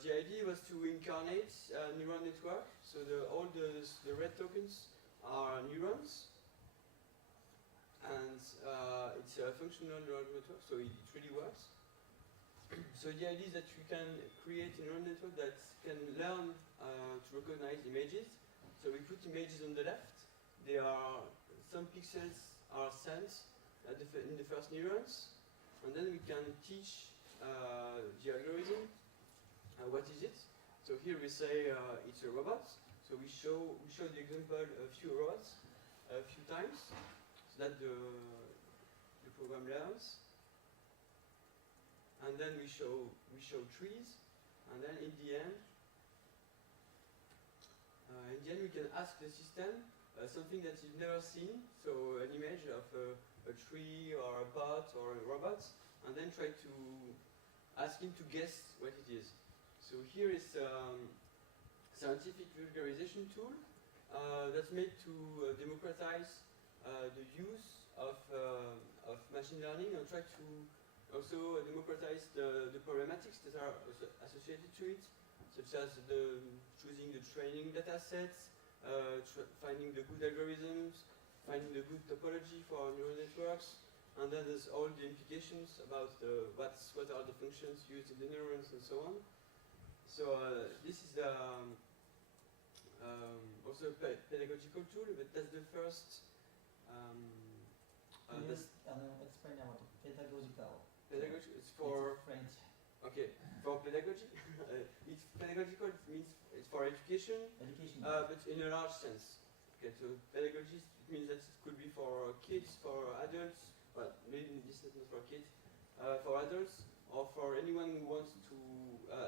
The idea was to incarnate a neural network. So all the red tokens are neurons. And it's a functional neural network, so it really works. So the idea is that you can create a neural network that can learn to recognize images. So we put images on the left. Some pixels are sent in the first neurons, and then we can teach the algorithm what is it. So here we say it's a robot. So we show the example a few robots a few times, so that the program learns. And then we show trees, and then in the end we can ask the system something that you've never seen, so an image of a tree or a bot or a robot, and then try to ask him to guess what it is. So here is scientific vulgarization tool that's made to democratize the use of machine learning and try to also democratize the problematics that are associated to it, such as choosing the training data sets, finding the good algorithms, finding the good topology for neural networks, and then there's all the implications about what are the functions used in the neurons and so on. So this is also a pedagogical tool, but that's the first. Explain about pedagogical. Pedagogy, it's for French. okay, for pedagogy. It's pedagogical. It means it's for education, but in a large sense. Okay, so pedagogy it means that it could be for kids, for adults. Well, maybe this is not for kids, for adults, or for anyone who wants to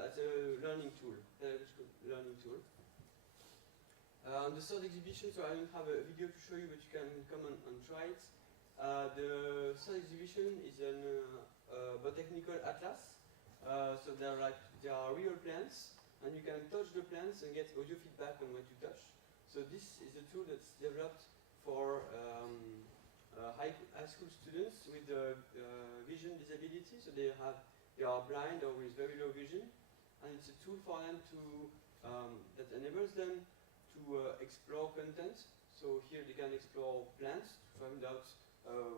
as a learning tool, pedagogical learning tool. On the third exhibition, so I don't have a video to show you, but you can come and try it. The third exhibition is an botanical atlas. So there are real plants, and you can touch the plants and get audio feedback on what you touch. So this is a tool that's developed for high school students with vision disability. So they are blind or with very low vision, and it's a tool for them to that enables them to explore content. So here they can explore plants to find out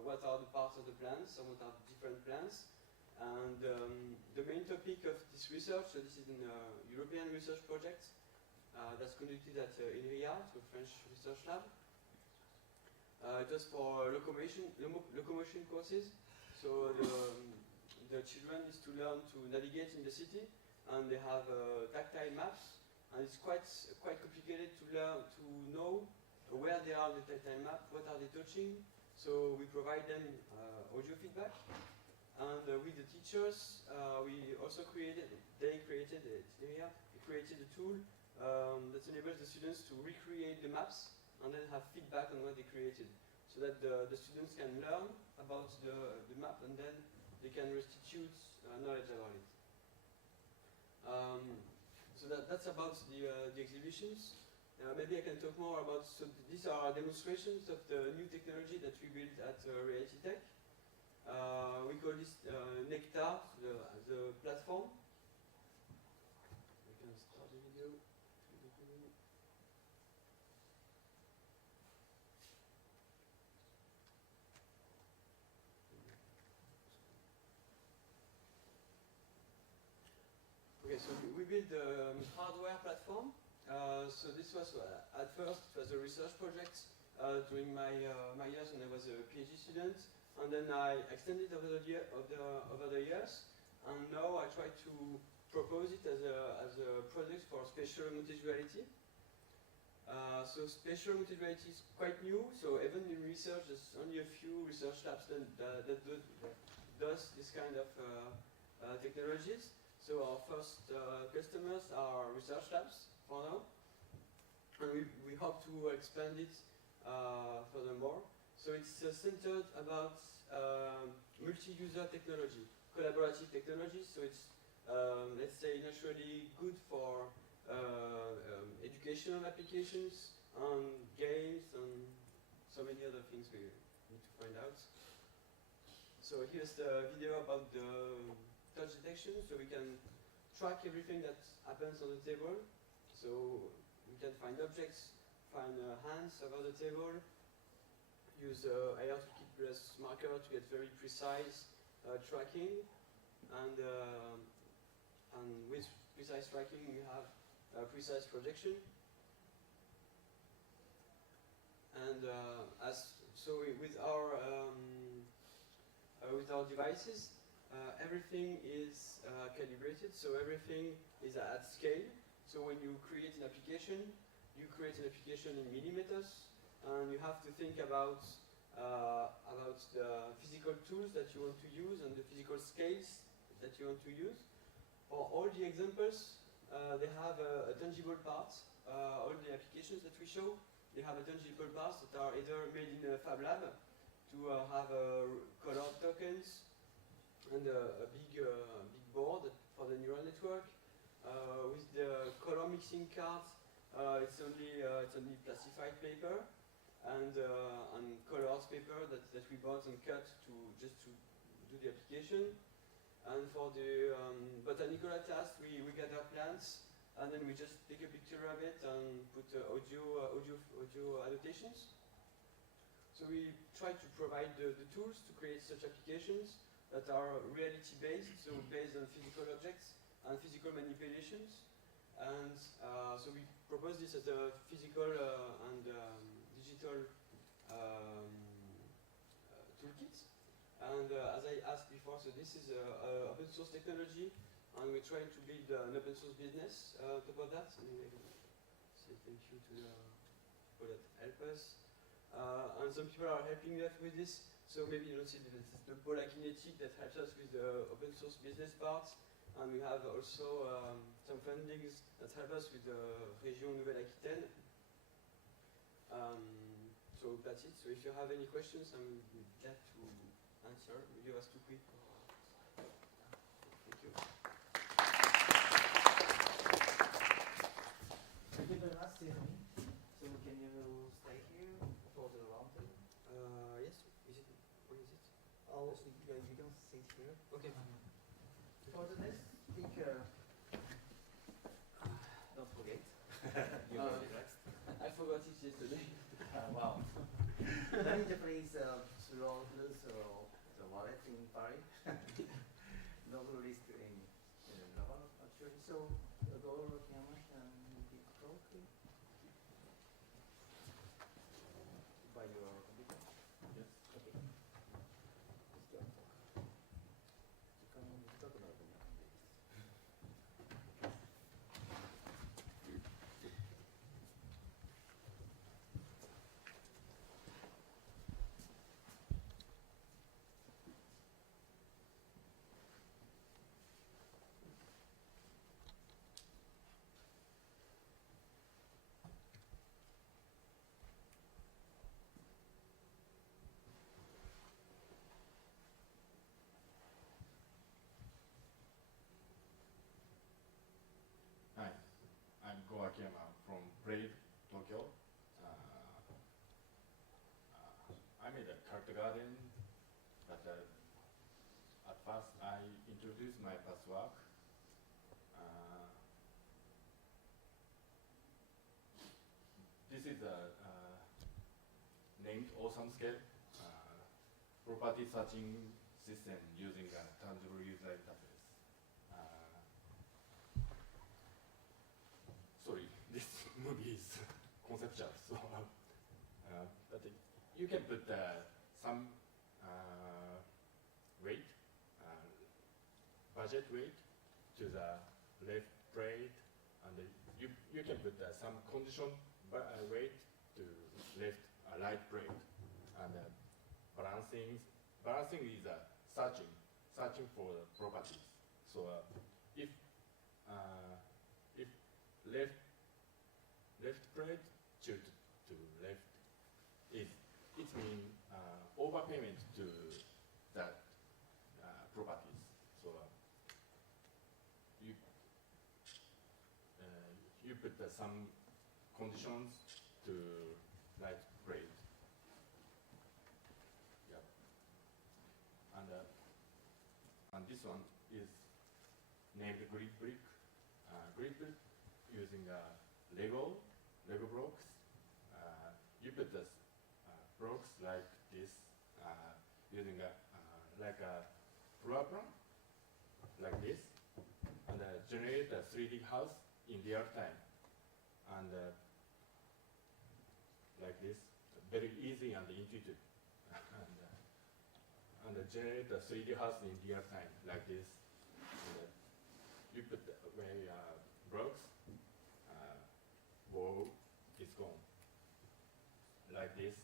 what are the parts of the plants and what are the different plants. And the main topic of this research, so this is a European research project that's conducted at INRIA, so French research lab, just for locomotion courses. So the children is to learn to navigate in the city, and they have tactile maps, and it's quite complicated to learn to know where they are on the tactile map, what are they touching. So we provide them audio feedback. And with the teachers, we also created a tool that enables the students to recreate the maps and then have feedback on what they created, so that the students can learn about the map, and then they can restitute knowledge about it. So that's about the exhibitions. Maybe I can talk more about, so these are demonstrations of the new technology that we built at Reality Tech. We call this Nectar, the platform. We can start the video. Okay, so we built a hardware platform. So this was, at first, it was a research project during my years when I was a PhD student. And then I extended over the years. And now I try to propose it as a project for spatial augmented reality. So spatial augmented reality is quite new. So even in research, there's only a few research labs that does this kind of technologies. So our first customers are research labs for now, and we hope to expand it furthermore. So it's centered about multi-user technology, collaborative technology. So it's let's say naturally good for educational applications, games, and so many other things we need to find out. So here's the video about the touch detection, so we can track everything that happens on the table. So we can find objects, find hands over the table, use AR toolkit plus marker to get very precise tracking, and with precise tracking we have precise projection. And with our devices, everything is calibrated, so everything is at scale. So when you create an application in millimeters, and you have to think about the physical tools that you want to use and the physical scales that you want to use. For all the examples, they have a tangible part. All the applications that we show, they have a tangible parts that are either made in a fab lab to have color tokens, and a big board for the neural network. With the color mixing cards, it's only classified paper and colors paper that we bought and cut just to do the application. And for the botanical atlas, we gather plants and then we just take a picture of it and put audio annotations. So we try to provide the tools to create such applications that are reality-based, so based on physical objects and physical manipulations. And so we propose this as a physical and digital toolkit. And as I asked before, so this is open source technology, and we're trying to build an open source business on top of that. And I say thank you to the people that help us. And some people are helping us with this. So maybe you don't see the Pola Kinetic that helps us with the open source business part. And we have also some fundings that help us with the Région Nouvelle-Aquitaine. So that's it. So if you have any questions, I'm glad to answer. Maybe I was too quick. Thank you. Thank you very much, Stephanie. So can you stay here for the roundtable? Yes. Where is it? Oh, you can sit here. Okay. For the next speaker, don't forget. You Uh, will be next. I forgot it yesterday. Wow. Very Japanese throughout the wallet in Paris. Novelist in Laval actually. So go camera and keep talking. By your computer? Yes. Okay. Let's go. Talk about the Ko Akiyama from Braid, Tokyo. I made a character garden, but at first I introduced my past work. This is a named Awesome Scale property searching system using a tangible user interface. Sorry, this movie is conceptual, so but you can put some weight, budget weight to the left braid, and you can put some condition weight to left right braid, and balancing is searching for the properties. So if left braid to left, it means overpayment to that properties. So you put some conditions to right braid. Yeah. And this one is named grid brick. Grid brick using Lego blocks. You put the blocks like this using like a floor plan, like this, and generate a 3D house in real time. And like this, very easy and intuitive. and generate a 3D house in real time, like this. And, you put where blocks, wall is gone. Like this.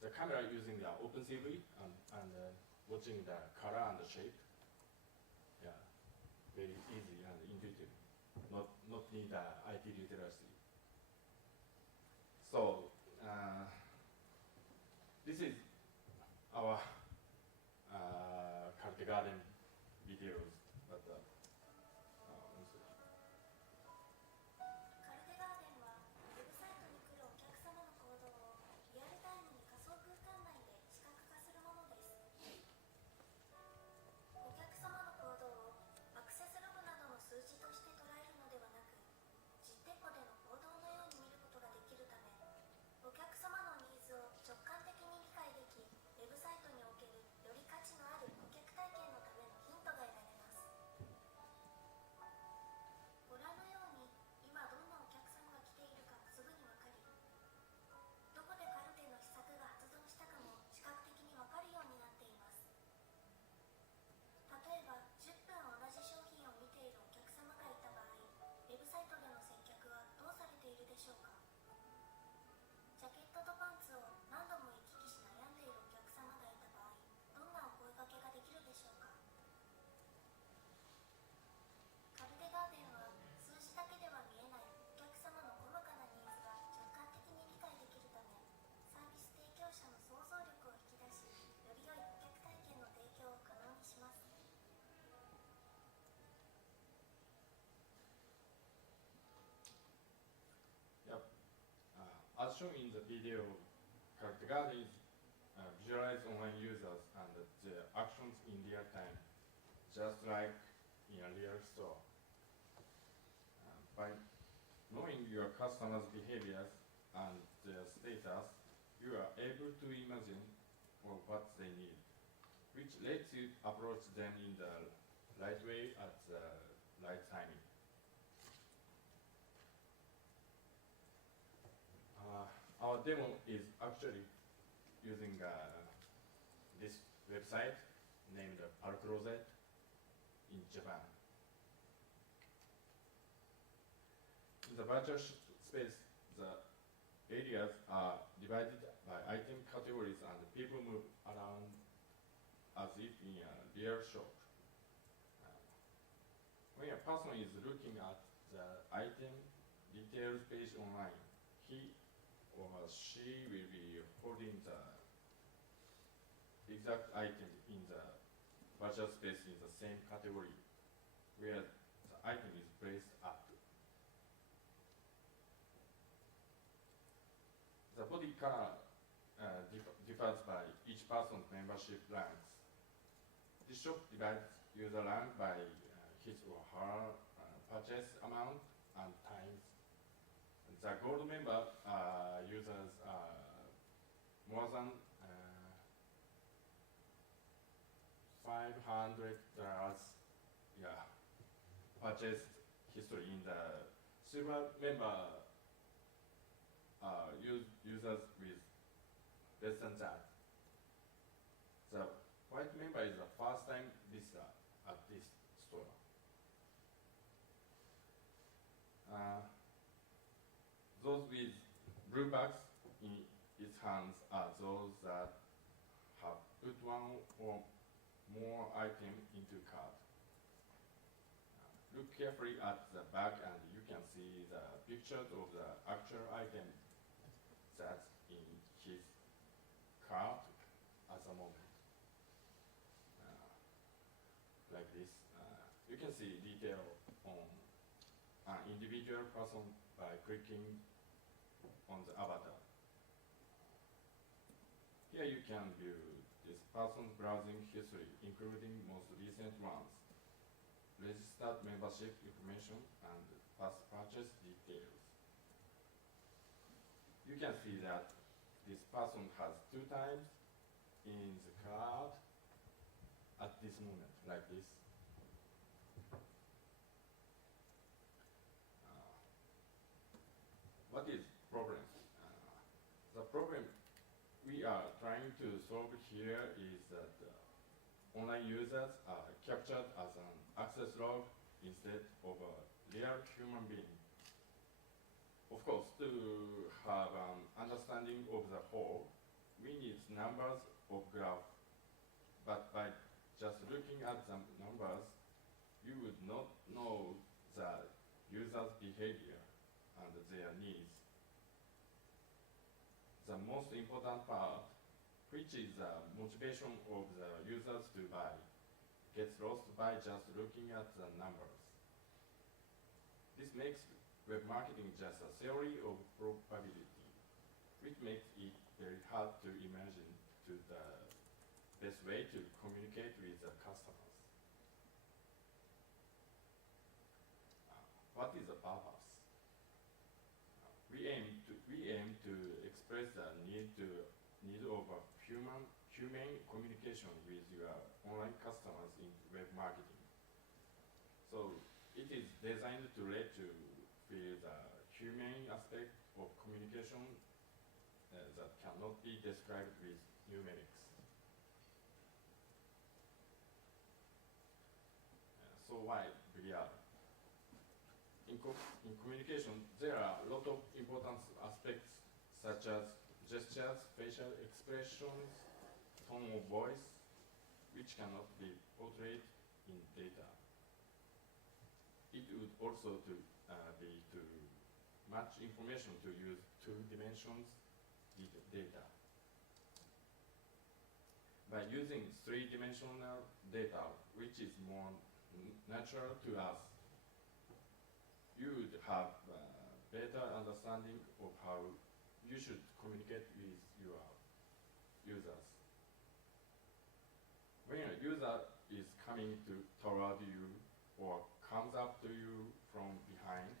The camera using the OpenCV and watching the color and the shape. Yeah, very easy and intuitive. Not need IT literacy. So this is our character garden videos. But one second. カルテガーデンはウェブサイトに来るお客様の行動をリアルタイムに仮想空間内で視覚化するものです。お客様の行動をアクセスログなどの数字として捉えるのではなく、実店舗での行動のように見ることができるため、お客様のニーズを直感的に理解でき、ウェブサイトにおけるより価値のある顧客体験のためのヒントが得られます。ご覧のように、今どんなお客様が来ているかすぐに分かり、どこでカルテの施策が発動したかも視覚的に分かるようになっています。例えば、10分同じ商品を見ているお客様がいた場合、ウェブサイトでの接客はどうされているでしょうか。ジャケットとパンツを何度も行き来し悩んでいるお客様がいた場合、どんなお声掛けができるでしょうか。カルテガーデンは数字だけでは見えないお客様の細かなニーズが直感的に理解できるため、サービス提供者の想像力を引き出し、より良い顧客体験の提供を可能にします。Yep. As shown in the video, character garden is visualize online users and their actions in real time, just like in a real store. By knowing your customers' behaviors and their status, you are able to imagine what they need, which lets you approach them in the right way at the right timing. Our demo is actually using this website named Closet in Japan. In the virtual space, the areas are divided by item categories and people move around as if in a real shop. When a person is looking at the item details page online, he or she will be holding the exact item in the virtual space in the same category where the item is placed at. color differs by each person's membership ranks. This shop divides user rank by his or her purchase amount and times. The gold member users more than $500 purchase history. In the silver member users with less than that. The white member is the first time visitor at this store. Those with blue bags in its hands are those that have put one or more items into cart. Look carefully at the bag and you can see the pictures of the actual item that's in his cart at the moment. Like this. You can see detail on an individual person by clicking on the avatar. Here you can view this person's browsing history, including most recent ones, registered membership information, and past purchase details. You can see that this person has 2 times in the card at this moment, like this. What is problem? The problem we are trying to solve here is that online users are captured as an access log instead of a real human being. Of course, to have an understanding of the whole, we need numbers of graph. But by just looking at the numbers, you would not know the user's behavior and their needs. The most important part, which is the motivation of the users to buy, gets lost by just looking at the numbers. This makes web marketing just a theory of probability, which makes it very hard to imagine the best way to communicate with the customers. What is the purpose? We aim to express the need of a humane communication with your online customers in web marketing. So it is designed to let you feel the humane aspect of communication that cannot be described with numerics. So why VR? In communication, there are a lot of important aspects such as gestures, facial expressions, tone of voice, which cannot be portrayed in data. It would also be to match information to use 2 dimensions data. By using 3-dimensional data, which is more natural to us, you would have better understanding of how you should communicate with your users. When a user is coming toward you or comes up to you from behind,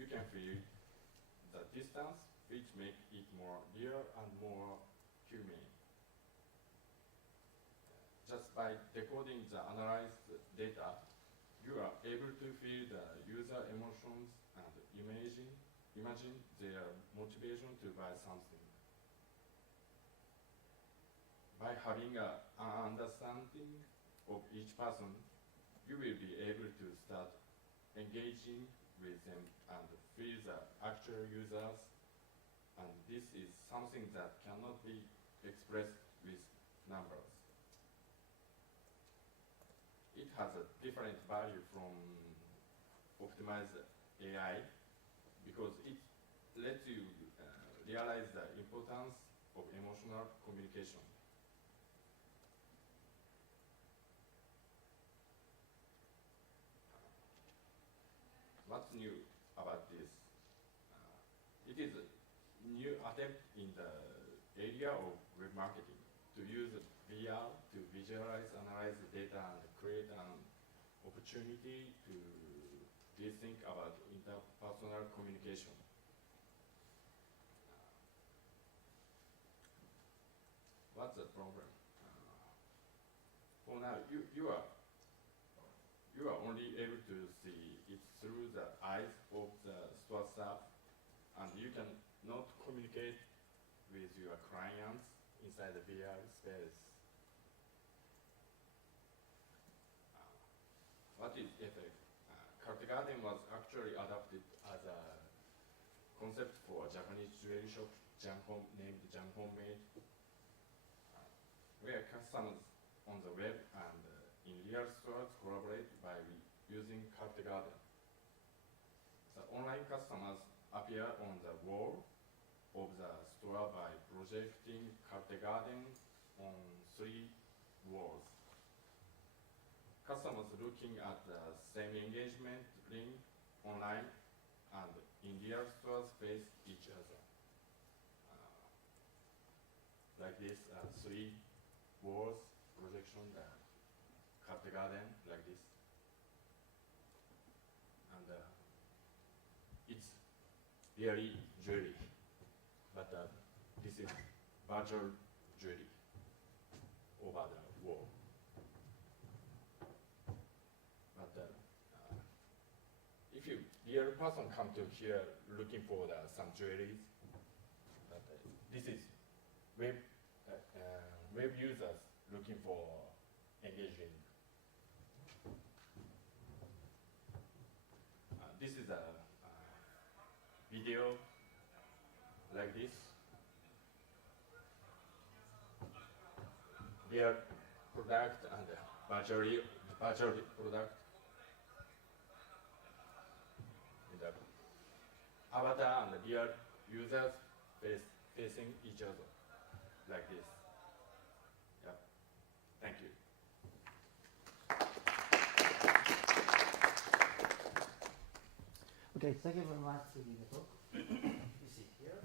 you can feel the distance, which makes it more real and more humane. Just by decoding the analyzed data, you are able to feel the user emotions and imagine their motivation to buy something. By having an understanding of each person, you will be able to start engaging with them and feel the actual users, and this is something that cannot be expressed with numbers. It has a different value from optimized AI because it lets you realize the importance of emotional communication. What's new about this? It is a new attempt in the area of web marketing to use VR to visualize, analyze the data, and create an opportunity to rethink about interpersonal communication. What's the problem? For now, you are only able to see it through the eyes of the store staff, and you can not communicate with your clients inside the VR space. What is effect? Carte Garden was actually adopted as a concept for a Japanese jewelry shop named Janhomemade, where customers on the web and in real stores collaborate by using Carte Garden. The online customers appear on the wall of the store by projecting Carte Garden on 3 walls. Customers looking at the same engagement link online and in real stores face each other. Like this, 3 walls projection, the Carte Garden, like this. And it's really jewelry, but this is virtual jewelry over the wall. But if you real person come to here looking for some jewelries, but this is web users looking for engaging. This is a video like this. Their product and virtual product. And the avatar and the real users facing each other like this. Yeah. Thank you. Okay, thank you very much to give the talk. You see here.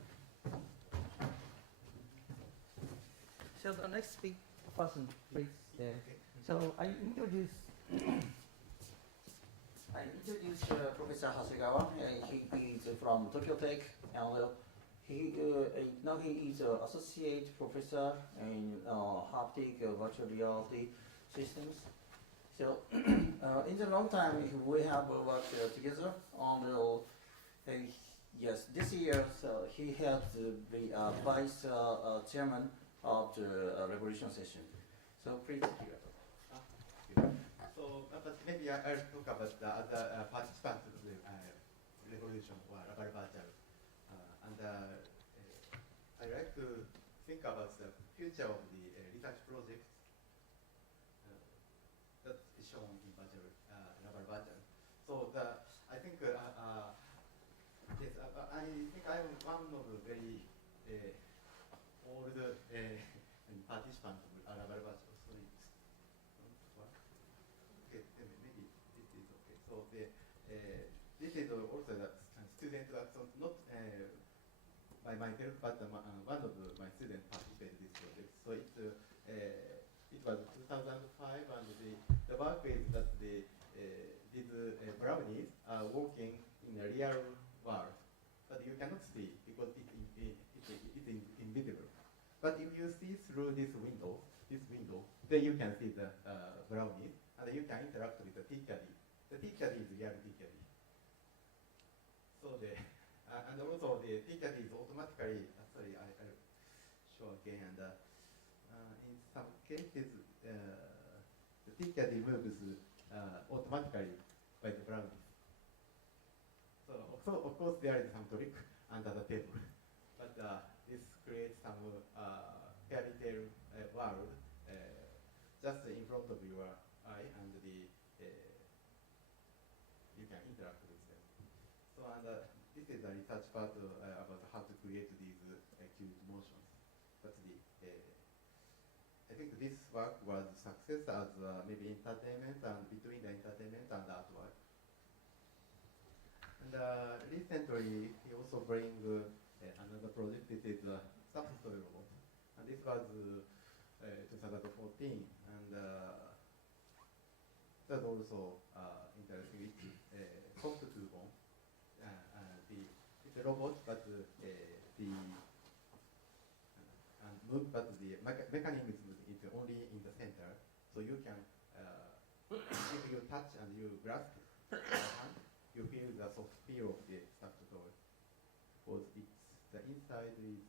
So the next person, please. So I introduce Professor Hasegawa. He is from Tokyo Tech, and now he is an associate professor in haptic virtual reality systems. So in the long time we have worked together on yes, this year he had the vice chairman of the ReVolution session. So please hear. So maybe I'll talk about the other participants of the ReVolution or Laval Virtual. I like to think about the future of the research projects that is shown in virtual, Laval Virtual. So I think yes, I think I'm one of the very old participants of Laval Virtual. Okay, maybe this is okay. So this is also the student action, not by myself, but one of my students participated in this project. So it was 2005, and the work is that these brownies are working in a real world, but you cannot see because it's invisible. But if you see through this window, then you can see the brownies, and you can interact with the teacher. The teacher is real teacher. So and also the teacher is automatically. Sorry, I'll show again. And in some cases, the teacher moves automatically by the brownies. So of course there is some trick under the table, but this creates some fairy tale world just in front of your eye, and you can interact with them. So this is a research part about how to create these cute motions. But I think this work was success as maybe entertainment and between the entertainment and the artwork. And recently he also bring another project. This is a substory robot. this was 2014, and that's also interesting. It's soft to bone. It's a robot, but the mechanism is only in the center, so you can if you touch and you grasp your hand, you feel the soft feel of the stuffed toy. Because the inside is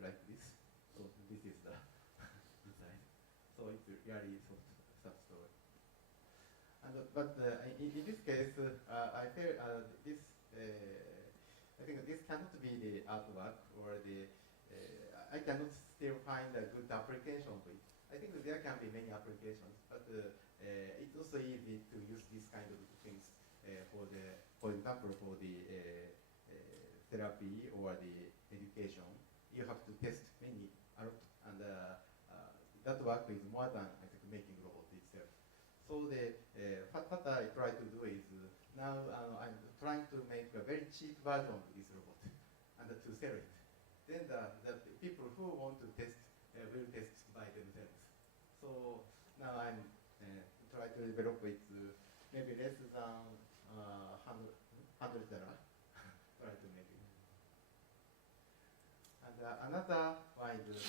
like this, so this is the inside. So it's really soft stuffed toy. But in this case, I feel this. I think this cannot be the artwork or the. I cannot still find a good application of it. I think there can be many applications, but it's also easy to use these kind of things for example, for the therapy or the education. You have to test a lot, and that work is more than I think making robot itself. So what I try to do is now I'm trying to make a very cheap version of this robot and to sell it. Then the people who want to test will test by themselves. So now I'm trying to develop it maybe less than $100. Try to make it. And another one is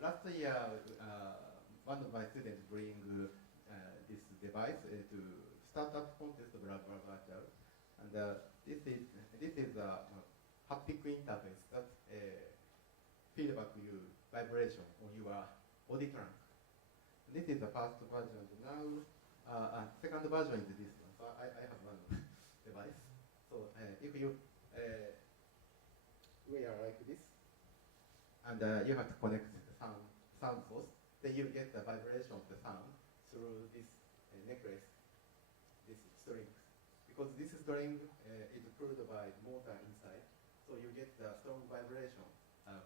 last year one of my students bring this device to startup contest of Laval Virtual, and this is a haptic interface that feedback you vibration on your body trunk. This is the first version. Now, second version is this one. So I have one device. So if you wear like this, and you have to connect the sound source, then you get the vibration of the sound through this necklace, this string. Because this string is pulled by motor inside, so you get the strong vibration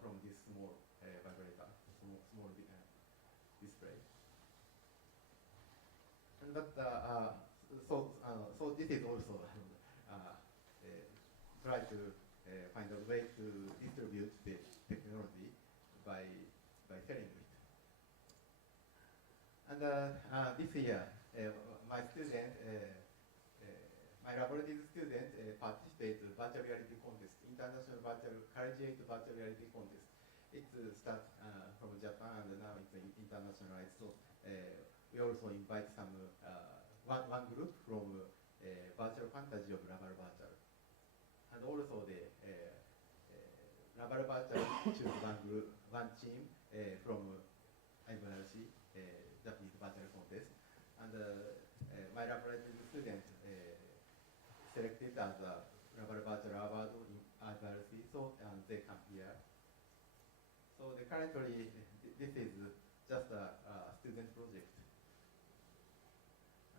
from this small vibrator, small display. And so this is also try to find a way to distribute the technology by selling it. And this year, my student, my laboratory student participated in virtual reality contest, international collegiate virtual reality contest. It starts from Japan and now it's internationalized. So we also invite some one group from virtual fantasy of Laval Virtual, and also the Laval Virtual choose one team from IVRC, Japanese virtual contest, and my laboratory student selected as a Laval Virtual Award in IVRC, so they come here. So currently, this is just a student project.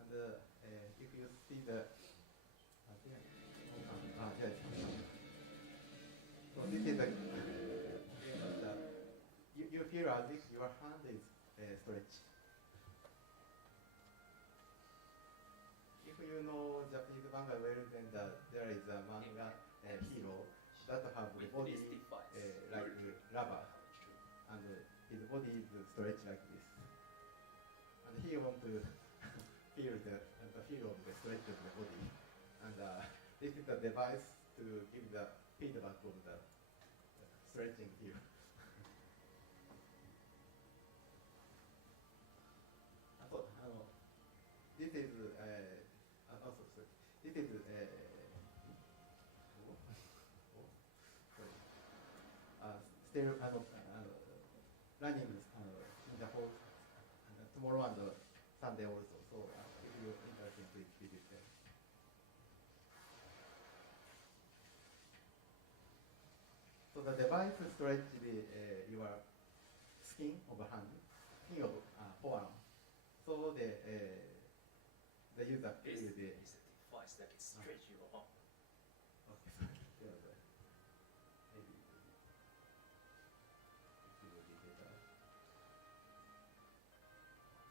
And if you see the, so this is you feel as if your hand is stretched. If you know Japanese manga well, then there is a manga hero that have the body like rubber, and his body is stretched like this. And he wants to feel the feel of the stretch of the body. And this is the device to give the feedback of the stretching here. This is this is still running in the whole tomorrow and Sunday also. So if you're interested, please visit them. So the device stretch your skin of hand, skin of forearm. So the user feels the device that can stretch your arm. Okay, maybe.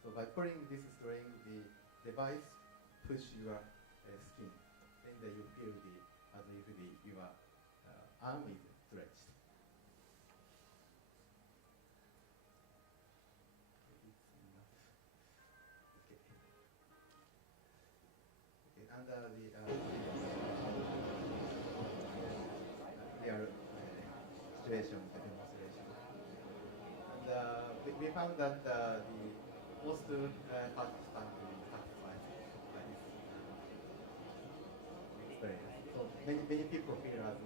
So by pulling this string, the device push your skin, then you feel as if your arm is stretched. found that the most participants will satisfied by this experience. So many people feel as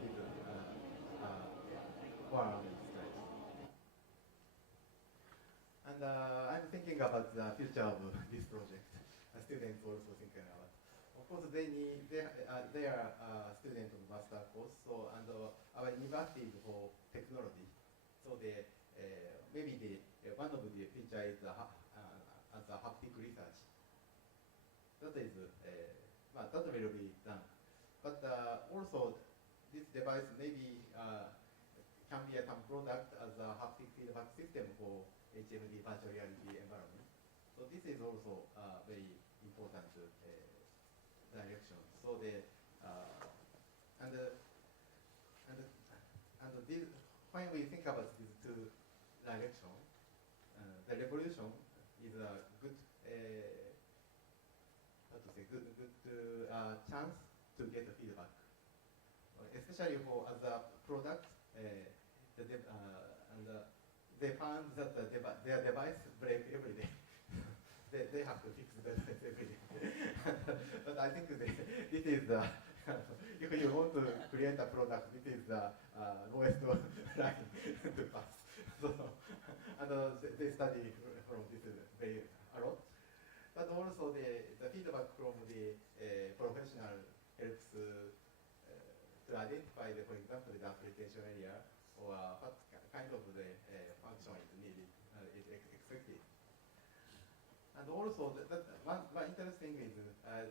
people who are on this stage. And I'm thinking about the future of this project. Students also thinking about. Of course, they are students of master course. So and our university is for technology. So maybe one of the feature is as a haptic research. That is that will be done. But also this device maybe can be some product as a haptic feedback system for HMD virtual reality environment. So this is also very important direction. So this, when we think about these two directions, the ReVolution is a good chance to get the feedback, especially for as a product. They found that their device break every day. they have to fix the device every day. But I think this is if you want to create a product, this is the lowest line to pass. So, and they study from this very a lot. But also the feedback from the professional helps to identify, for example, the application area or what kind of the function is needed, is expected. And also, one interesting is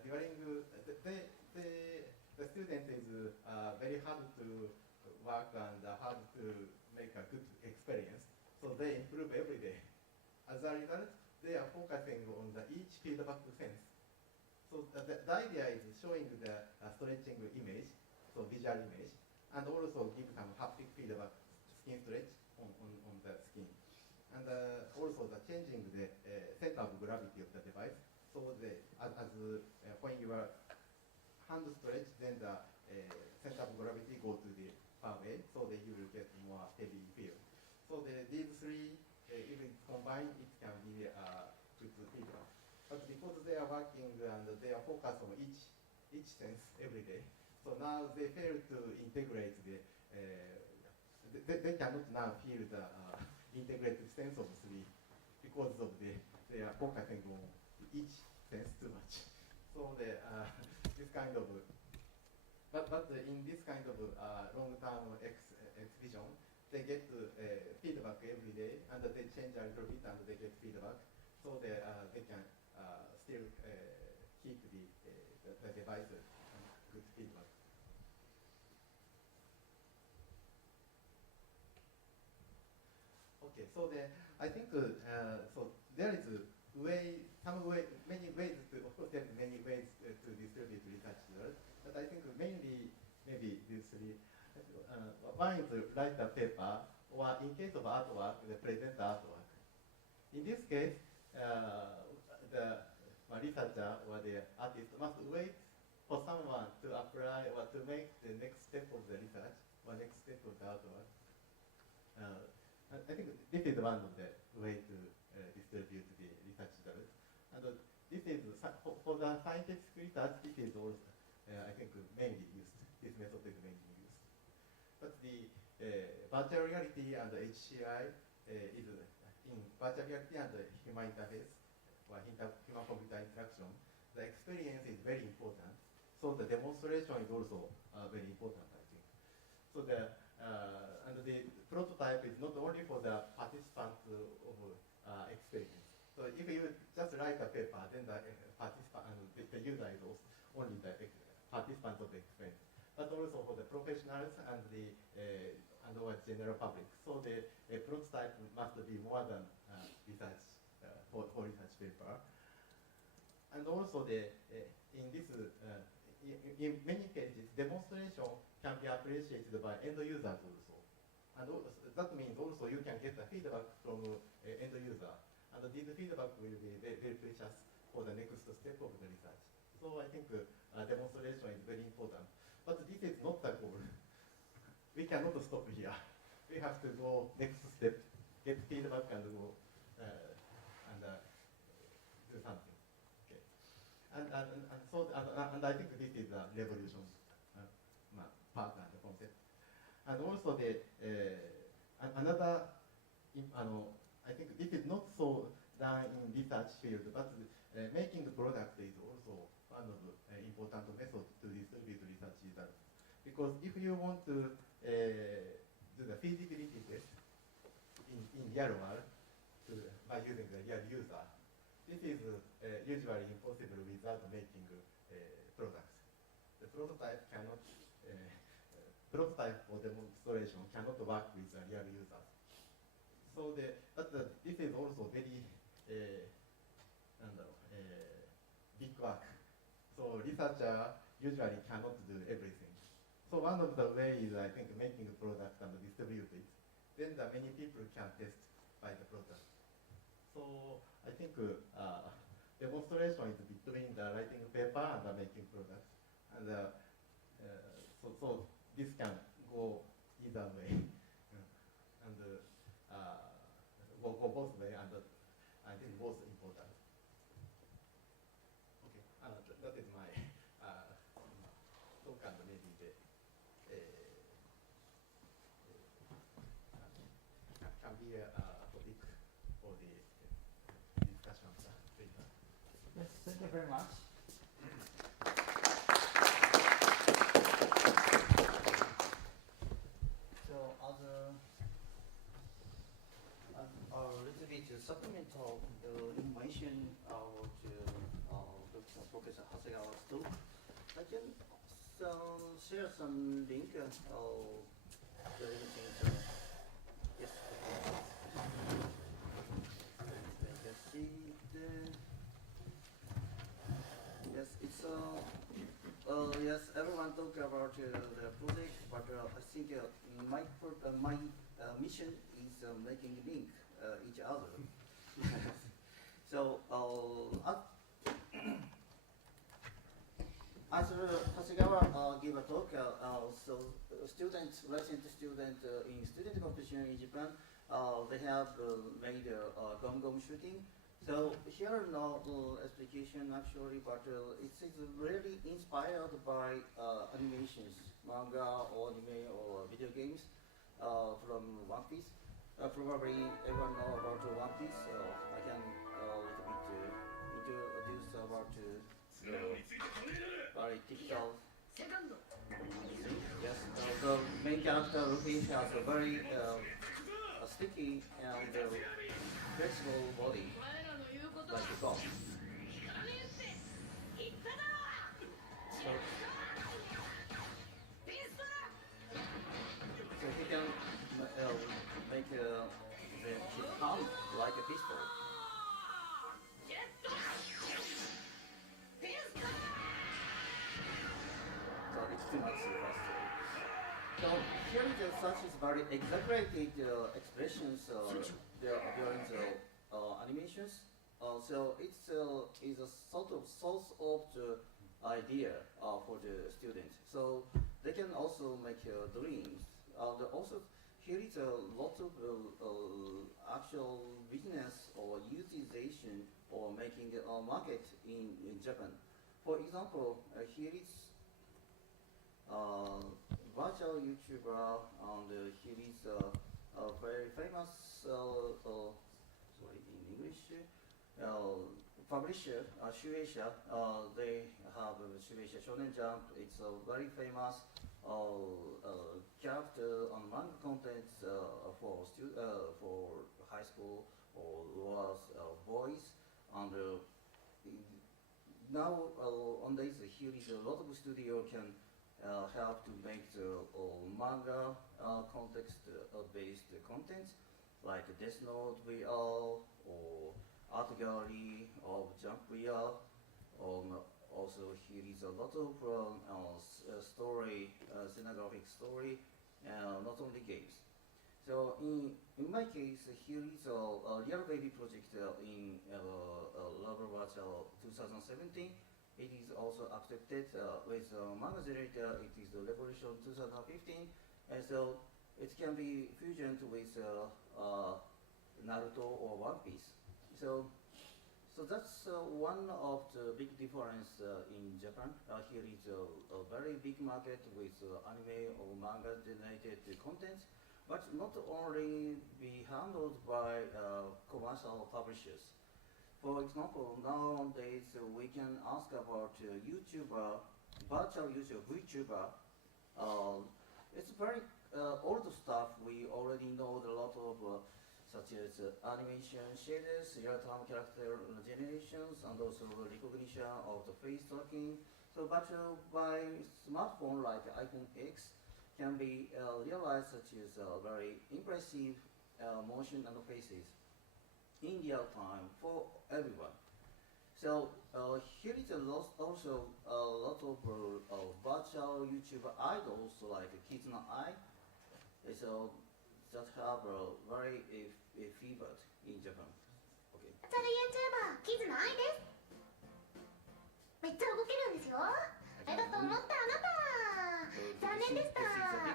during the student is very hard to work and hard to make a good experience. So they improve every day. As a result, they are focusing on each feedback sense. So the idea is showing the stretching image, so visual image, and also give some haptic feedback, skin stretch on the skin. And also the changing the center of gravity of the device. So when your hand stretch, then the center of gravity go to the far away, so that you will get more heavy feel. So these three, if it's combined, it can be good feedback. But because they are working and they are focused on each sense every day, so now they fail to integrate they cannot now feel the integrated sense of three because of they are focusing on each sense too much. So this kind of, but in this kind of long-term exhibition, they get feedback every day, and they change a little bit, and they get feedback, so they can still keep the device good feedback. Okay, so I think so there is many ways to, of course, there are many ways to distribute research results, but I think mainly maybe these three. One is write a paper, or in case of artwork, they present the artwork. In this case, the researcher or the artist must wait for someone to apply or to make the next step of the research or next step of the artwork. I think this is one of the way to distribute the research results. And this is for the scientific research. This is also I think mainly used. This method is mainly used. But the virtual reality and the HCI is in virtual reality and human interface or human-computer interaction. The experience is very important. So the demonstration is also very important, I think. So and the prototype is not only for the participants of experience. So if you just write a paper, then the participant and the user is also only the participant of the experience, but also for the professionals and the or general public. So the prototype must be more than research for research paper. And also in this in many cases, demonstration can be appreciated by end users also. And that means also you can get the feedback from end user. And this feedback will be very precious for the next step of the research. So I think demonstration is very important. But this is not the goal. We cannot stop here. We have to go next step. get feedback and go do something. Okay. And I think this is a revolution part and the concept. And also another, I think this is not so done in research field, but making the product is also one of the important methods to distribute research results. Because if you want to do the feasibility test in real world by using the real user, this is usually impossible without making products. The prototype cannot, prototype for demonstration cannot work with the real users. So this is also very big work. So researcher usually cannot do everything. So one of the ways I think making a product and distribute it, then many people can test by the product. So I think demonstration is between the writing paper and the making product, and so this can go either way, and go both way, and I think both important. Okay, that is my talk, and maybe the can be a topic for the discussion later. Yes, thank you very much. So a little bit supplemental information to Dr. Professor Hasegawa's talk, I can share some link yes. Yes, it's yes, everyone talk about the project, but I think my mission is making link each other. So as Hasegawa gave a talk, so recent student in student competition in Japan, they have made gong shooting. So here no explication actually, but it is really inspired by animations, manga or anime or video games from One Piece. Probably everyone know about One Piece, so I can a little bit introduce about very typical. Yes, the main character Luffy has a very sticky and flexible body, like a dog. So he can make his palm like a pistol. So it's too much faster. So here is such is very exaggerated expressions during the animations. So it's is a sort of source of the idea for the students. So they can also make dreams. Also here is a lot of actual business or utilization or making a market in Japan. For example, here is virtual YouTuber, and here is a very famous, sorry, in English, publisher, Shueisha. They have Shueisha Shonen Jump. It's a very famous character on manga contents for high school or lower boys. And now nowadays here is a lot of studio can help to make the manga context-based content like Death Note VR or Art Gallery of Jump VR. Also here is a lot of story, scenographic story, not only games. So in my case, here is a Real Baby project in Laval Virtual 2017. It is also accepted with manga generator. It is the ReVolution 2015, and so it can be fusioned with Naruto or One Piece. So, so that's one of the big difference in Japan. Here is a very big market with anime or manga generated content, but not only be handled by commercial publishers. For example, nowadays we can ask about YouTuber, virtual YouTuber, VTuber. It's very old stuff. We already know a lot of such as animation shaders, real-time character generations, and also recognition of the face tracking. So, but by smartphone like iPhone X can be realized such as very impressive motion and faces in real time for everyone. So here is also a lot of virtual YouTube idols like Kizuna Eye. So that have a very favored in Japan. Okay. バーチャル YouTuber キズナアイです。めっちゃ動けるんですよ。あれだと思ったあなた。残念でした。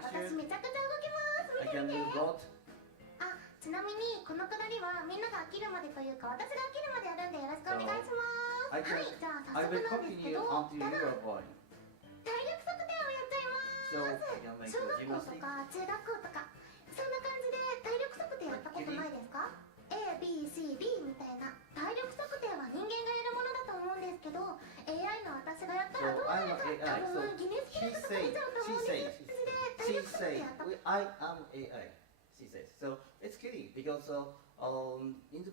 私めちゃくちゃ動きます。見てみて。あ、ちなみにこのくだりはみんなが飽きるまでというか私が飽きるまでやるんでよろしくお願いします。はい、じゃあ早速なんですけど、ただ体力測定をやっちゃいます。小学校とか中学校とかそんな感じで体力測定やったことないですか？ A、B、C、D みたいな体力測定は人間がやるものだと思うんですけど AI の私がやったらどうなるか多分ギネス記録とか出ちゃうと思うんです。体力測定やったこと I am AI. She says. So it's kidding because in the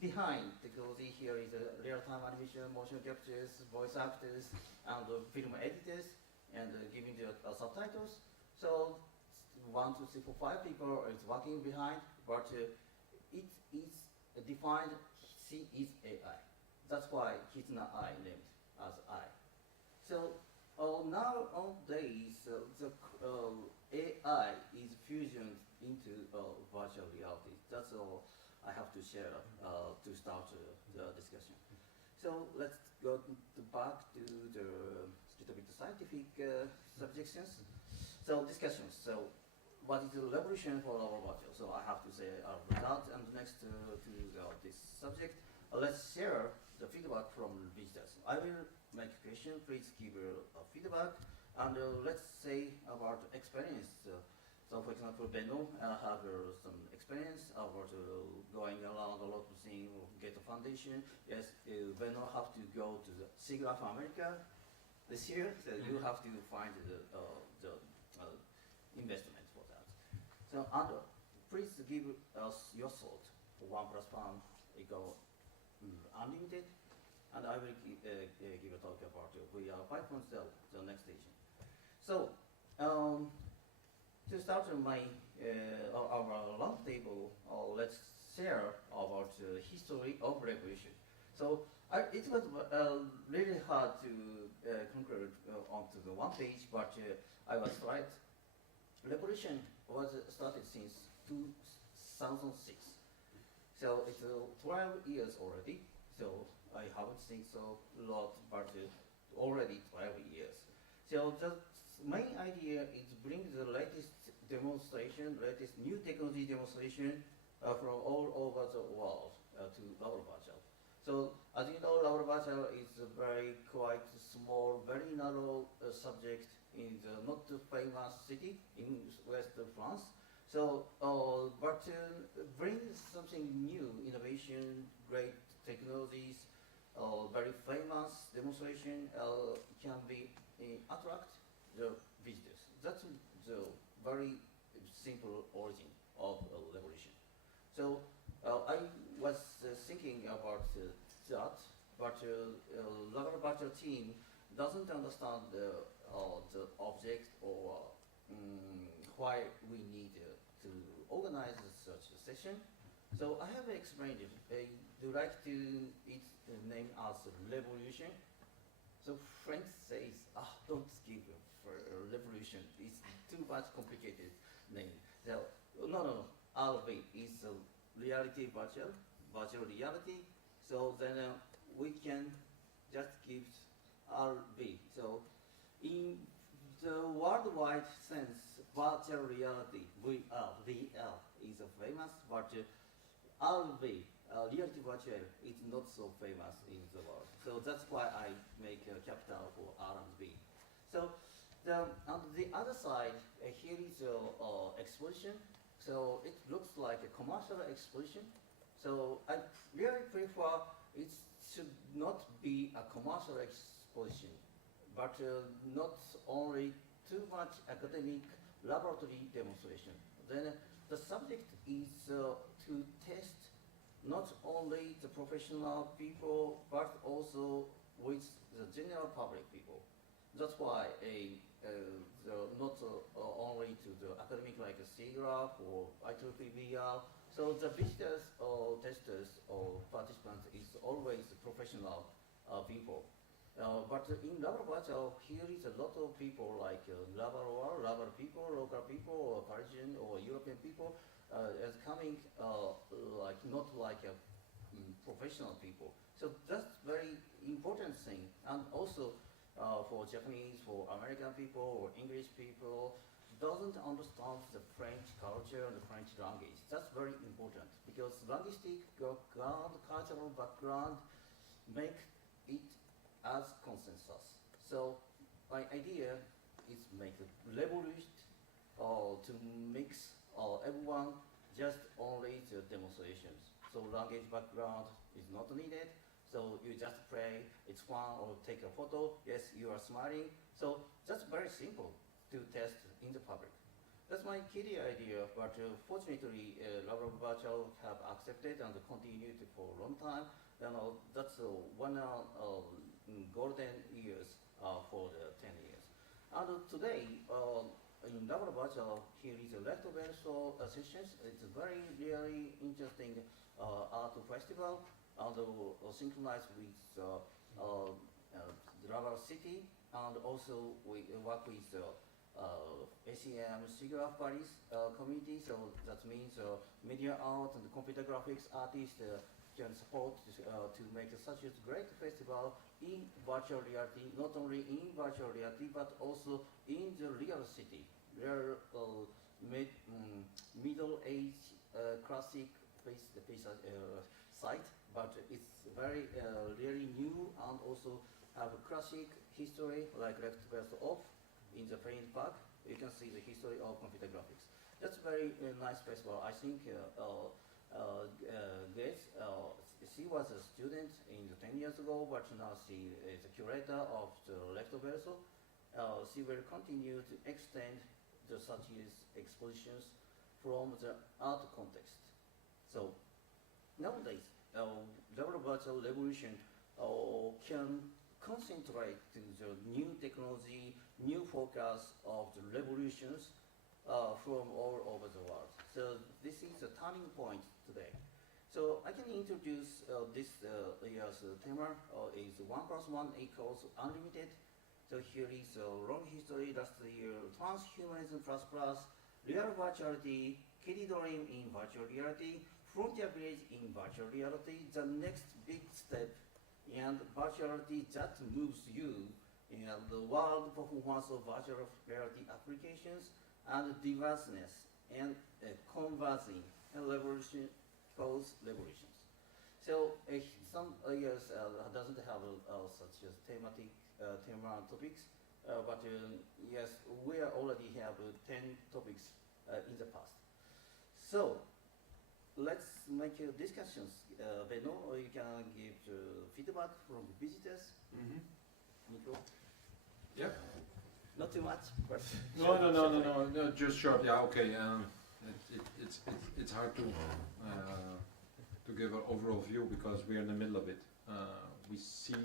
behind because here is a real-time animation, motion captures, voice actors, and film editors, and giving the subtitles. So 1, 2, 3, 4, 5 people is working behind, but it is defined. She is AI. That's why Kizuna Eye named as I. So nowadays the AI is fusioned into virtual reality. That's all I have to share to start the discussion. So let's go back to the little bit scientific subjections. So discussions. So what is the revolution for our virtual? So I have to say that, and next to this subject, let's share the feedback from visitors. I will make a question. Please give feedback, and let's say about experience. So for example, Benno have some experience about going around a lot of things, get a foundation. Yes, Benno have to go to the SIGGRAPH America this year, so you have to find the investment for that. So Andrew, please give us your thought. 1 plus 1 equal unlimited, and I will give a talk about VR 5.0, the next station. So to start our round table, let's share about the history of ReVolution. So it was really hard to conclude onto the one page, but I was right. ReVolution was started since 2006. So it's 12 years already. So I haven't seen so lot, but already 12 years. So the main idea is bring the latest demonstration, latest new technology demonstration from all over the world to Laval Virtual. So as you know, Laval Virtual is a very quite small, very narrow subject in the not too famous city in West France. So, but bring something new, innovation, great technologies, very famous demonstration can be attract the visitors. That's the very simple origin of ReVolution. So I was thinking about that, but Laval Virtual team doesn't understand the object or why we need to organize such a session. So I have explained it. I do like to its name as ReVolution. So French says, don't give ReVolution. It's too much complicated name. So no. RV is reality virtual reality. So then we can just give RV. So in the worldwide sense, virtual reality, VR is famous, but RV, reality virtual, is not so famous in the world. So that's why I make a capital for R&B. So on the other side, here is the exposition. So it looks like a commercial exposition. So I really prefer it should not be a commercial exposition, but not only too much academic laboratory demonstration. Then the subject is to test not only the professional people, but also with the general public people. That's why not only to the academic like a CGRAPH or IEEE. So the visitors or testers or participants is always professional people. But in Laval Virtual, here is a lot of people like Laval people, local people, or Parisian or European people as coming like not like a professional people. So that's very important thing. And also for Japanese, for American people or English people, doesn't understand the French culture and the French language. That's very important because linguistic background, cultural background make it as consensus. So my idea is make a ReVolution to mix everyone just only the demonstrations. So language background is not needed. So you just play, it's fun, or take a photo. Yes, you are smiling. So that's very simple to test in the public. That's my key idea, but fortunately, Laval Virtual have accepted and continued for a long time. That's one golden years for the 10 years. And today, in Laval Virtual, here is a recto verso sessions. It's a very, really interesting art festival, and synchronized with the Laval City, and also we work with ACM SIGGRAPH Paris community. So that means media art and computer graphics artists can support to make such a great festival in virtual reality, not only in virtual reality, but also in the real city. Their middle-aged classic site, but it's very really new and also have a classic history like left verso off in the Paint Park. You can see the history of computer graphics. That's very nice festival. I think Grace, she was a student in the 10 years ago, but now she is a curator of the recto verso. She will continue to extend the such expositions from the art context. So nowadays, Laval Virtual ReVolution can concentrate to the new technology, new focus of the revolutions from all over the world. So this is a turning point today. So I can introduce this year's theme is 1+1 equals unlimited. So here is a long history last year, transhumanism plus, real virtuality, kiddie dream in virtual reality, frontier village in virtual reality, the next big step, and virtuality that moves you in the world performance of virtual reality applications, and diverseness, and conversing, and revolution cause revolutions. So some years doesn't have such as thematic topics, but yes, we already have 10 topics in the past. So let's make discussions. Beno, you can give feedback from visitors. Nico? Yeah. Not too much, but No, just short. Yeah, okay. It's hard to give an overall view because we're in the middle of it.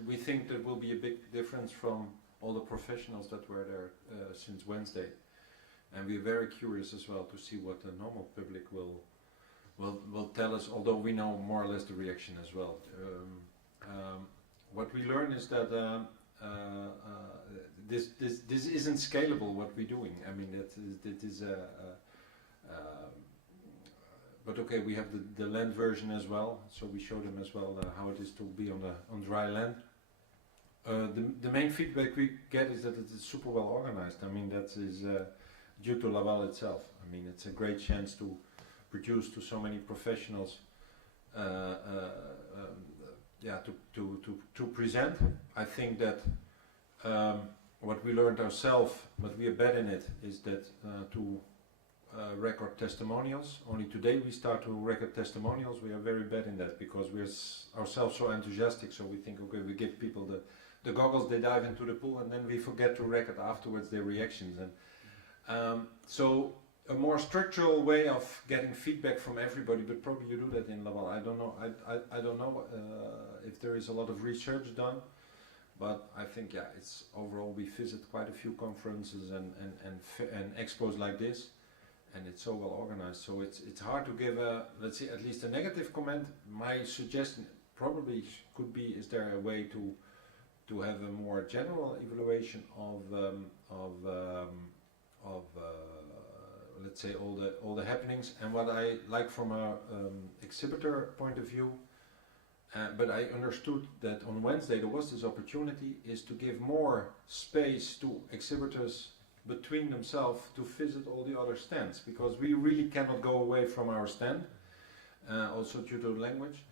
We think there will be a big difference from all the professionals that were there since Wednesday, and we're very curious as well to see what the normal public will tell us. Although we know more or less the reaction as well. What we learn is that this isn't scalable. What we're doing. I mean, that is but okay, we have the land version as well, so we show them as well how it is to be on dry land. The main feedback we get is that it is super well organized. I mean, that is due to Laval itself. I mean, it's a great chance to produce to so many professionals to present. I think that what we learned ourselves, but we are bad in it, is that to record testimonials. Only today we start to record testimonials. We are very bad in that because we are ourselves so enthusiastic. So we think, okay, we give people the goggles, they dive into the pool, and then we forget to record afterwards their reactions. And so a more structural way of getting feedback from everybody, but probably you do that in Laval. I don't know. I don't know if there is a lot of research done, but I think it's overall we visit quite a few conferences and expos like this, and it's so well organized. So it's hard to give let's say at least a negative comment. My suggestion probably could be: is there a way to have a more general evaluation of let's say all the happenings, and what I like from a exhibitor point of view, but I understood that on Wednesday there was this opportunity is to give more space to exhibitors between themselves to visit all the other stands, because we really cannot go away from our stand, also due to language,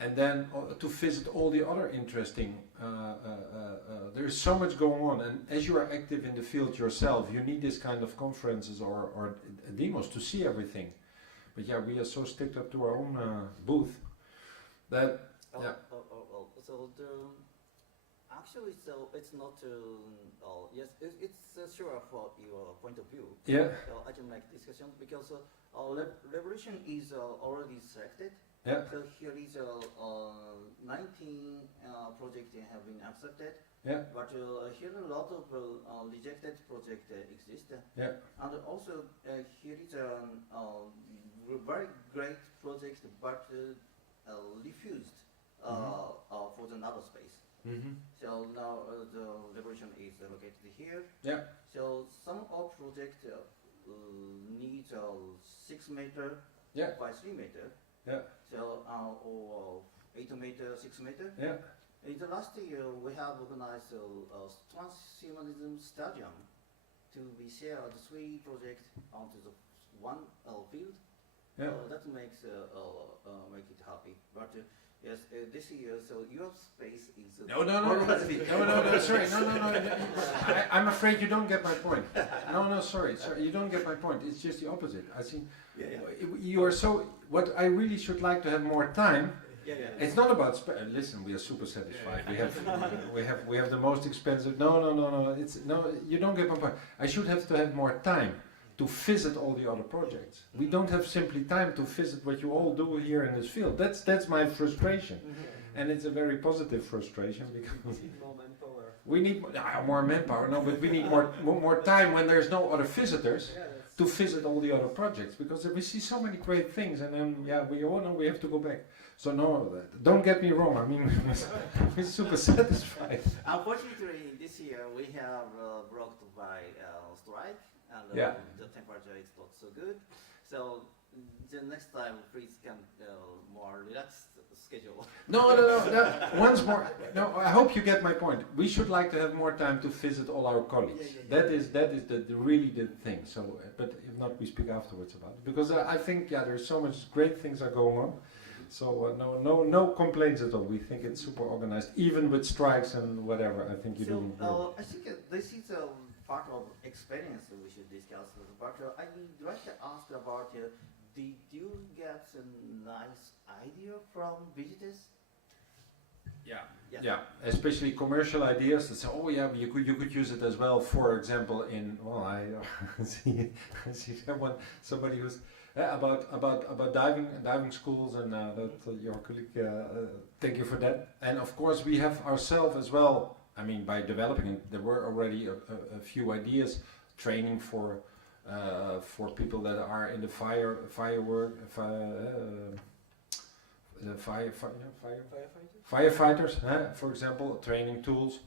and then to visit all the other interesting, there is so much going on, and as you are active in the field yourself, you need this kind of conferences or demos to see everything. But we are so sticked up to our own booth that actually, so it's not. Yes, it's sure for your point of view. Yeah. So I can make discussion because ReVolution is already selected. Yeah. So here is 19 projects have been accepted. Yeah. But here a lot of rejected projects exist. Yeah. And also here is a very great project, but refused for another space. Mm-hmm. So now the ReVolution is located here. Yeah. So some of project needs 6 meter by 3 meter. Yeah. So or 8 meter, 6 meter. Yeah. In the last year, we have organized a transhumanism stadium to be shared 3 projects onto the one field. Yeah. That makes make it happy. But yes, this year, so your space is No, sorry, I'm afraid you don't get my point. No, sorry, you don't get my point. It's just the opposite. I think you are so. What I really should like to have more time. It's not about. Listen, we are super satisfied. We have the most expensive. No. It's you don't get my point. I should have to have more time to visit all the other projects. We don't have simply time to visit what you all do here in this field. That's my frustration, and it's a very positive frustration because more manpower. We need more manpower. No, but we need more time when there's no other visitors to visit all the other projects, because we see so many great things, and then we all know we have to go back. So no, don't get me wrong. I mean, we're super satisfied. Unfortunately, this year we have blocked by strike. And the temperature is not so good. So the next time, please can more relaxed schedule. No. Once more. No, I hope you get my point. We should like to have more time to visit all our colleagues. That is really the thing. So, but if not, we speak afterwards about it, because I think there's so much great things are going on. So no complaints at all. We think it's super organized, even with strikes and whatever. I think you're doing good. I think this is part of experience we should discuss. But I'd like to ask about, did you get a nice idea from visitors? Yeah, especially commercial ideas that say, you could use it as well. For example, I see that one. Somebody who's about diving schools, and that your colleague. Thank you for that. And of course, we have ourselves as well. I mean, by developing it, there were already a few ideas, training for people that are in the firefighters, for example, training tools.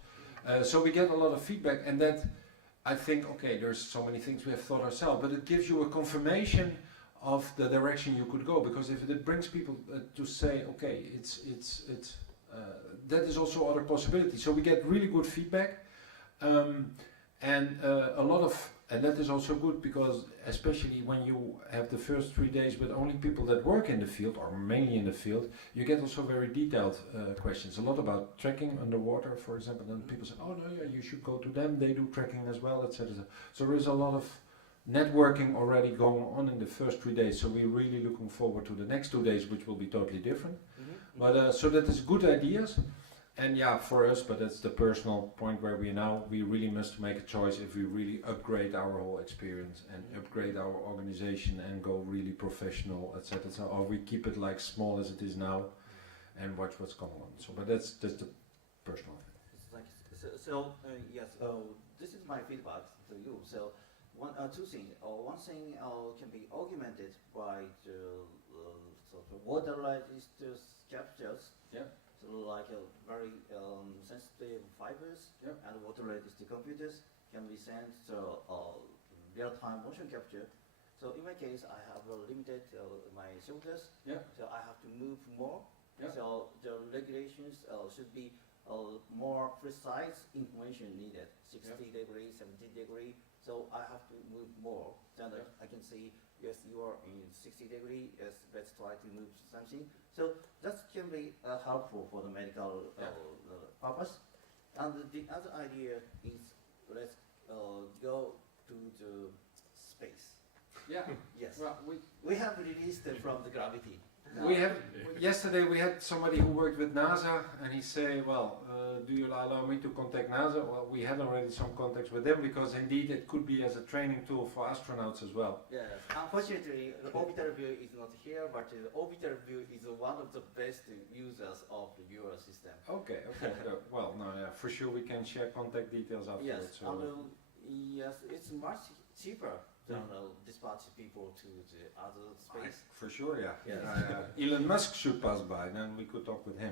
So we get a lot of feedback, and that I think, there's so many things we have thought ourselves, but it gives you a confirmation of the direction you could go, because if it brings people to say, that is also other possibilities. So we get really good feedback, And a lot of, and that is also good because especially when you have the first 3 days with only people that work in the field or mainly in the field, you get also very detailed questions. A lot about tracking underwater, for example. Then people say, oh no, yeah, you should go to them. They do tracking as well, etc. So there is a lot of networking already going on in the first 3 days. So we're really looking forward to the next 2 days, which will be totally different. But so that is good ideas. And yeah, for us, but that's the personal point where we are now, we really must make a choice if we really upgrade our whole experience and upgrade our organization and go really professional, etc. So, or we keep it like small as it is now and watch what's going on. So, but that's the personal thing. It's like, yes, this is my feedback to you. So, two things. One thing can be augmented by the sort of water-realized captures. Yeah. So like very sensitive fibers and water-realized computers can be sent to real-time motion capture. So in my case, I have limited my shoulders. So I have to move more. So the regulations should be more precise information needed. 60 degrees, 70 degrees. So I have to move more. Then I can see, yes, you are in 60 degrees. Yes, let's try to move something. So that can be helpful for the medical purpose. And the other idea is let's go to the space. Yeah. Yes. Well, we have released from the gravity. We have yesterday we had somebody who worked with NASA, and he say, "Well, do you allow me to contact NASA?" Well, we had already some contacts with them because indeed it could be as a training tool for astronauts as well. Yes. Unfortunately, the orbital view is not here, but the orbital view is one of the best users of the viewer system. Okay. Well, no, yeah, for sure we can share contact details afterwards. Yes. And, yes, it's much cheaper than dispatch people to the other space. For sure, yeah. Yes. Elon Musk should pass by, then we could talk with him.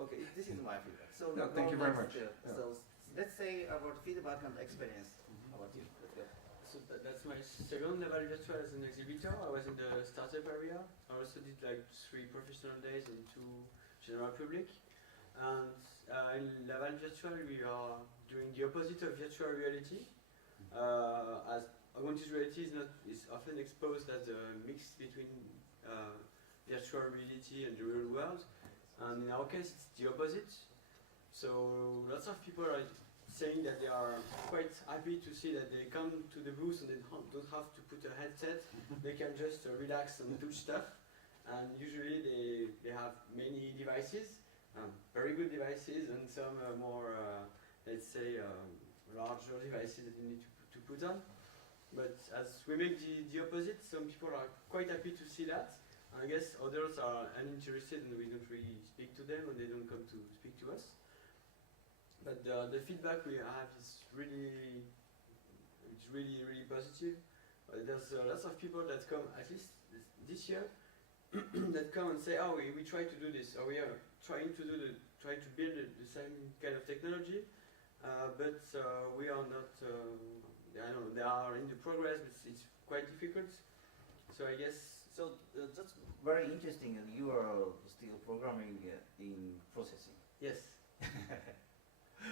Okay, this is my feedback. So no, thank you very much. So let's say about feedback and experience. How about you? Let's go. So that's my second Laval Virtual as an exhibitor. I was in the startup area. I also did like 3 professional days and 2 general public. And in Laval Virtual we are doing the opposite of virtual reality. As augmented reality is often exposed as a mix between virtual reality and the real world, and in our case it's the opposite. So lots of people are saying that they are quite happy to see that they come to the booth and they don't have to put a headset. They can just relax and do stuff, and usually they have many devices, very good devices, and some more let's say larger devices that you need to put on. But as we make the opposite, some people are quite happy to see that. I guess others are uninterested and we don't really speak to them and they don't come to speak to us. But the feedback we have is really positive. There's lots of people that come, at least this year, that come and say, oh, we try to do this, or we are trying to build the same kind of technology, but we are not. I don't know, they are in the progress, but it's quite difficult. So I guess... So that's very interesting, and you are still programming in processing. Yes.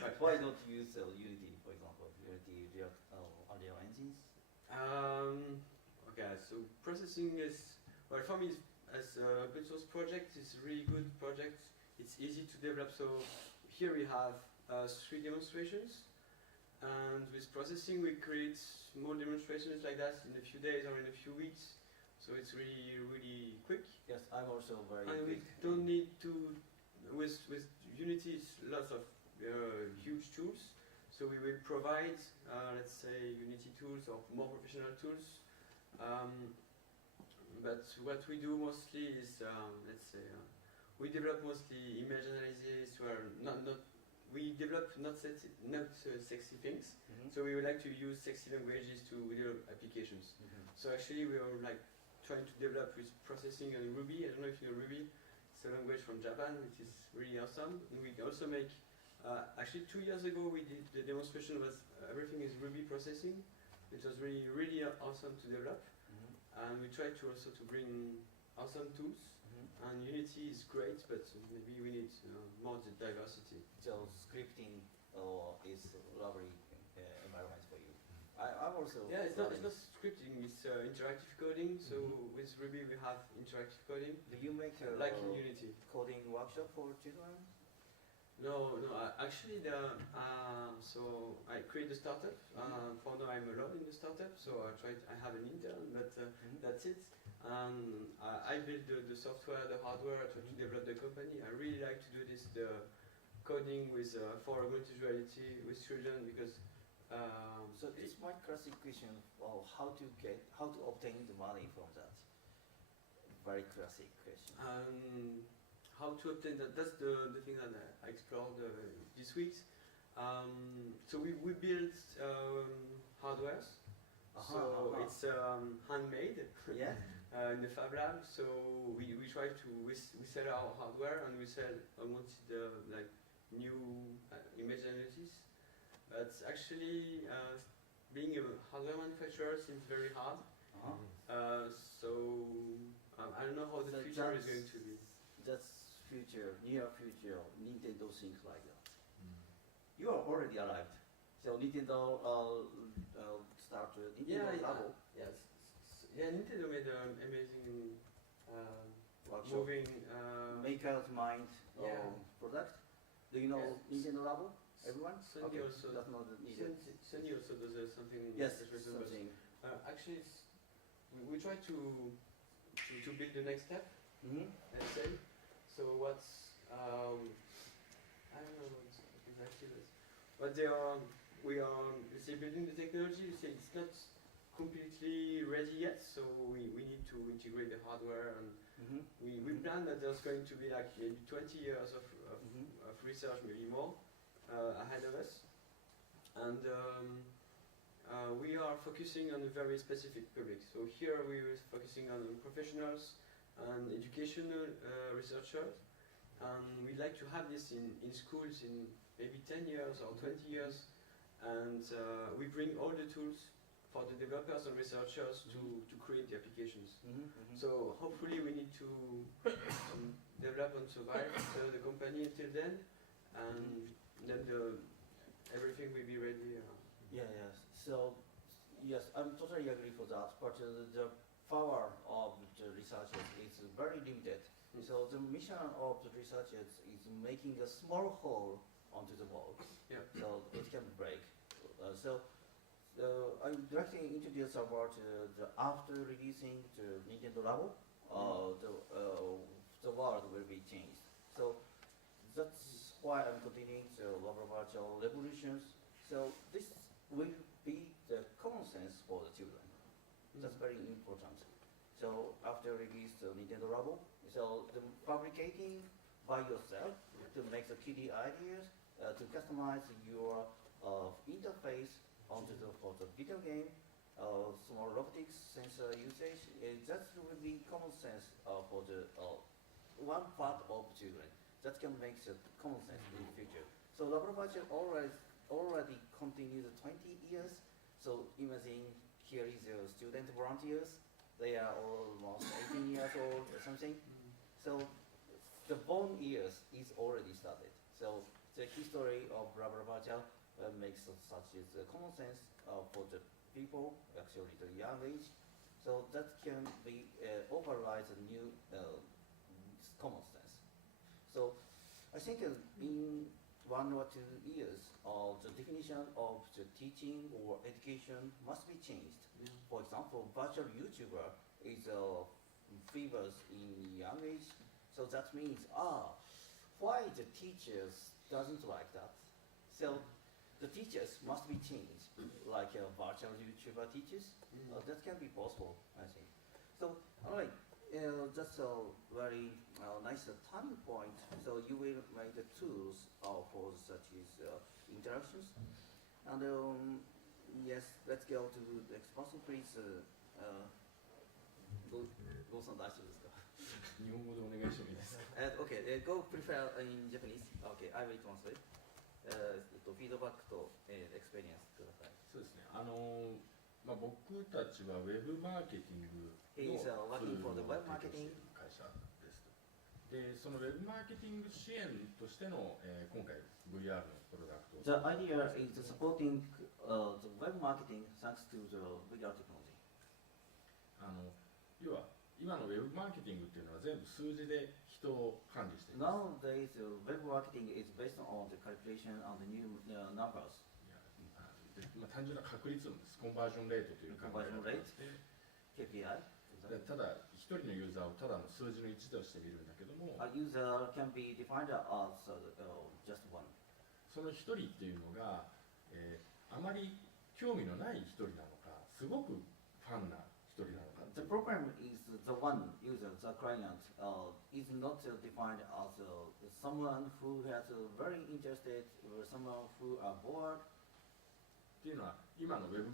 But why not use Unity, for example, Unity Unreal engines? Okay, so processing is, well, for me, as a open source project, it's a really good project. It's easy to develop. So here we have 3 demonstrations. And with processing, we create small demonstrations like that in a few days or in a few weeks. So it's really quick. Yes, I'm also very and quick. We don't need to, with Unity, it's lots of huge tools. So we will provide, let's say, Unity tools or more professional tools. But what we do mostly is, let's say, we develop mostly image analysis, where we develop not sexy things, so we would like to use sexy languages to develop applications. So actually we are like trying to develop with processing and Ruby. I don't know if you know Ruby. It's a language from Japan, which is really awesome. And we also make, actually 2 years ago we did, the demonstration was everything is Ruby processing, which was really awesome to develop. And we try to also to bring awesome tools. And Unity is great, but maybe we need more diversity. So scripting is lovely, am I I'm also. Yeah, it's learning. not scripting, it's interactive coding. So with Ruby we have interactive coding, Do you make like in Unity. coding workshop for children? No, actually, so I create a startup. For now, I'm alone in the startup, so I have an intern, but that's it. I build the software, the hardware, I try to develop the company. I really like to do this, the coding with for augmented reality with children, because. So this is my classic question of how to obtain the money from that. Very classic question. How to obtain that? That's the thing that I explored this week. So we built hardware. So it's handmade. Yeah. In the Fab Lab. So we try to we sell our hardware and we sell augmented like new image analysis. But actually, being a hardware manufacturer seems very hard. So I don't know how the future is going to be. That's future, near future, Nintendo things like that. You are already arrived. So Nintendo start Nintendo Labo. Yes. Yeah, Nintendo made an amazing Workshop. moving Maker's Mind yeah. product. Do you know Nintendo Labo? Everyone? Sony also that's not needed. Sony also does something. Yes, resembles. something. Actually, we try to build the next step. Let's say. So what's I don't know what exactly this, but we are let's say building the technology. You say it's not completely ready yet, so we need to integrate the hardware, and we plan that there's going to be like maybe 20 years of research, maybe more, ahead of us, and we are focusing on a very specific public. So here we are focusing on professionals and educational researchers, and we'd like to have this in schools in maybe 10 years or 20 years, and we bring all the tools for the developers and researchers to create the applications. So hopefully we need to develop and survive the company until then, and then everything will be ready. Yes. So, yes, I'm totally agree for that, but the power of the researchers is very limited. So the mission of the researchers is making a small hole onto the wall, so it can break. I would like to introduce about the after releasing the Nintendo Labo, the world will be changed. So that's why I'm continuing the Laval Virtual revolutions. So this will be the common sense for the children. That's very important. So after release the Nintendo Labo, so the fabricating by yourself to make the kiddie ideas, to customize your interface onto for the video game, small robotics sensor usage, that will be common sense for the one part of children. That can make the common sense in the future. So Laval Virtual already continued 20 years. So imagine here is your student volunteers. They are almost 18 years old or something. So the born years is already started. So the history of Laval Virtual makes such as common sense for the people, actually the young age. So that can be override the new common sense. So I think in 1 or 2 years, the definition of the teaching or education must be changed. For example, virtual YouTuber is famous in young age, so that means why the teachers doesn't like that? So the teachers must be changed, like virtual YouTuber teachers. That can be possible, I think. So all right, that's a very nice turning point. So you will make the tools for such as interactions. And yes, let's go to the next person, please. Go some dash this go. 日本語でお願いしてもいいですか Okay, go prefer in Japanese. Okay, I will translate. フィードバックとエクスペリエンスください。そうですね。僕たちはウェブマーケティングのツールを提供している会社です。でそのウェブマーケティング支援としての、今回 VR のプロダクトを The idea is supporting the web marketing thanks to the VR technology. 要は今のウェブマーケティングっていうのは全部数字で人を管理しています。 Nowadays, web marketing is based on the calculation on the new numbers. で単純な確率論です。コンバージョンレートという考え方でして、 KPI. ただ一人のユーザーをただの数字の一として見るんだけども、 A user can be defined as just one. その一人っていうのが、あまり興味のない一人なのか、すごくファンな一人なのか。 The problem is the one user, the client, is not defined as someone who has very interested or someone who are bored. っていうのは今のウェブ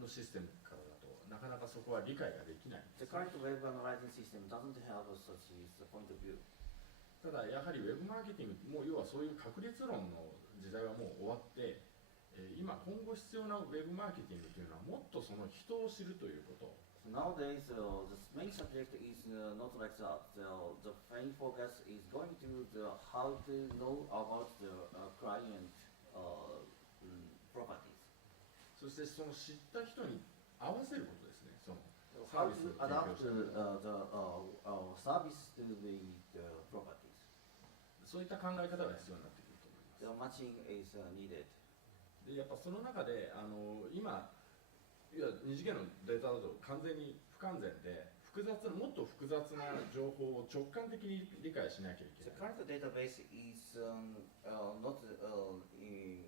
のシステムからだとなかなかそこは理解ができないんで The すね。 current web analyzing system doesn't have such a point of view. ただやはりウェブマーケティングもう要はそういう確率論の時代はもう終わって、今後必要なウェブマーケティングというのはもっとその人を知るということ。 So nowadays, the main subject is not like that. The main focus is going to how to know about the client properties. そしてその知った人に合わせることですね。その How to adapt the service to the properties. そういった考え方が必要になってくると思います。 The matching is needed. でやっぱその中で今いや二次元のデータだと完全に不完全でもっと複雑な情報を直感的に理解しなきゃいけ The ない。 current database is not in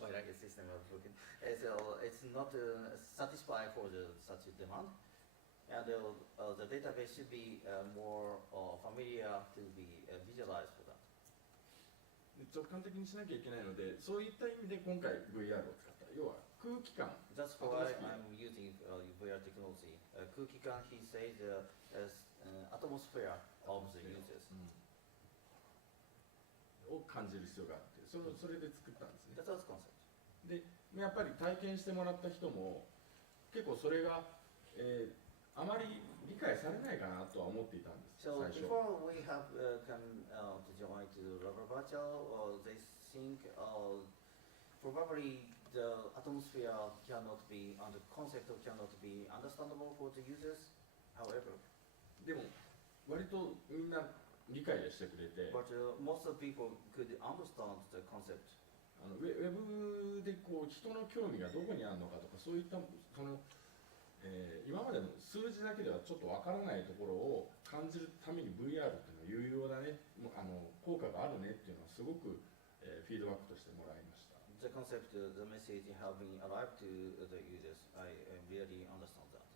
my language system is broken. So it's not satisfied for such a demand, and the database should be more familiar to be visualized for that. 直感的にしなきゃいけないので、そういった意味で今回 VR を使った。要は空気感。 That's why I'm using VR technology. 空気感 he says atmosphere of the users. を感じる必要があって、それで作ったんですね。 That's our concept. で、やっぱり体験してもらった人も結構それが、あまり理解されないかなとは思っていたんです。 So 最初。 before we have come to join to Laval Virtual, they think probably the atmosphere cannot be, and the concept cannot be understandable for the users. However, でも割とみんな理解してくれて、 but most of people could understand the concept. ウェブでこう人の興味がどこにあるのかとかそういった今までの数字だけではちょっとわからないところを感じるために VR っていうのは有用だね、効果があるねっていうのはすごく、フィードバックとしてもらいました。 The concept, the message have been arrived to the users. I really understand that.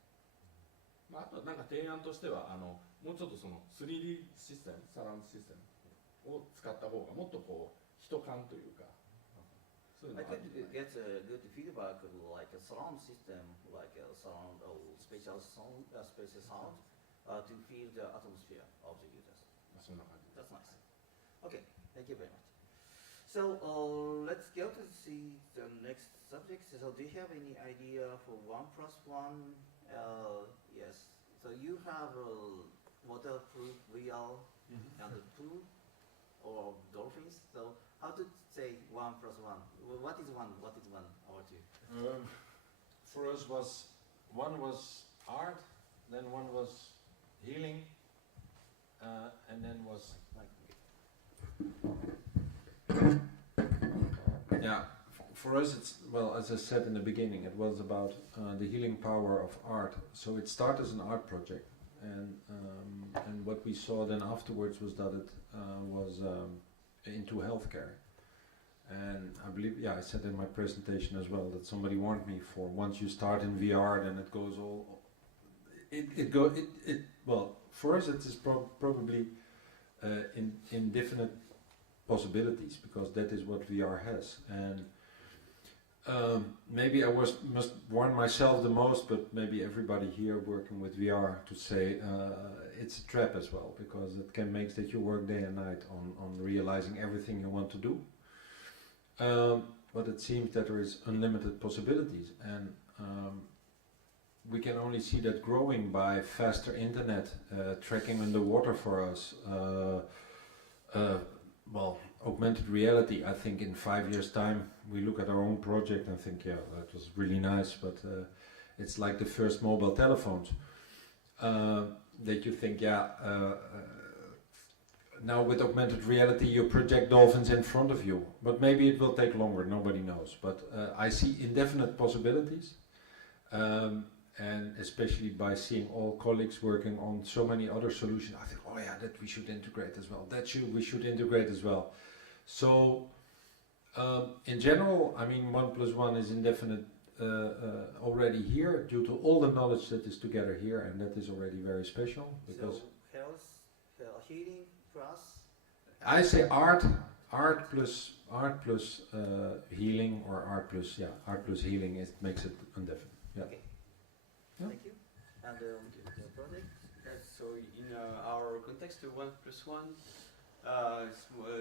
あとなんか提案としてはもうちょっとその 3D システム、サラウンドシステムを使った方がもっとこう人感というか。I could get a good feedback like a surround system, like a surround spatial sound, to feel the atmosphere of the users. そんな感じ。 That's nice. Okay, thank you very much. So let's go to see the next subject. So do you have any idea for 1+1? Yes. So you have waterproof real and pool or dolphins. So how to say 1+1? What is one? What is one? About you? For us one was art, then one was healing, and then was yeah. For us, it's well, as I said in the beginning, it was about the healing power of art. So it started as an art project, and what we saw then afterwards was that it was into healthcare. And I believe, yeah, I said in my presentation as well that somebody warned me for once you start in VR, then it goes all. Well, for us it is probably indefinite possibilities because that is what VR has. And maybe I must warn myself the most, but maybe everybody here working with VR to say it's a trap as well because it can make that you work day and night on realizing everything you want to do. But it seems that there is unlimited possibilities, and we can only see that growing by faster internet, tracking underwater for us. Well, augmented reality, I think in 5 years' time, we look at our own project and think, yeah, that was really nice, but it's like the first mobile telephones. That you think, now with augmented reality you project dolphins in front of you, but maybe it will take longer, nobody knows. But I see indefinite possibilities, and especially by seeing all colleagues working on so many other solutions, I think, oh yeah, that we should integrate as well, we should integrate as well. So in general, I mean, 1 + 1 is indefinite already here due to all the knowledge that is together here, and that is already very special. Because so health, healing plus. I say art plus healing, or art plus healing. It makes it indefinite. Yeah. Okay. Yeah. Thank you. And the project. So in our context, 1 + 1,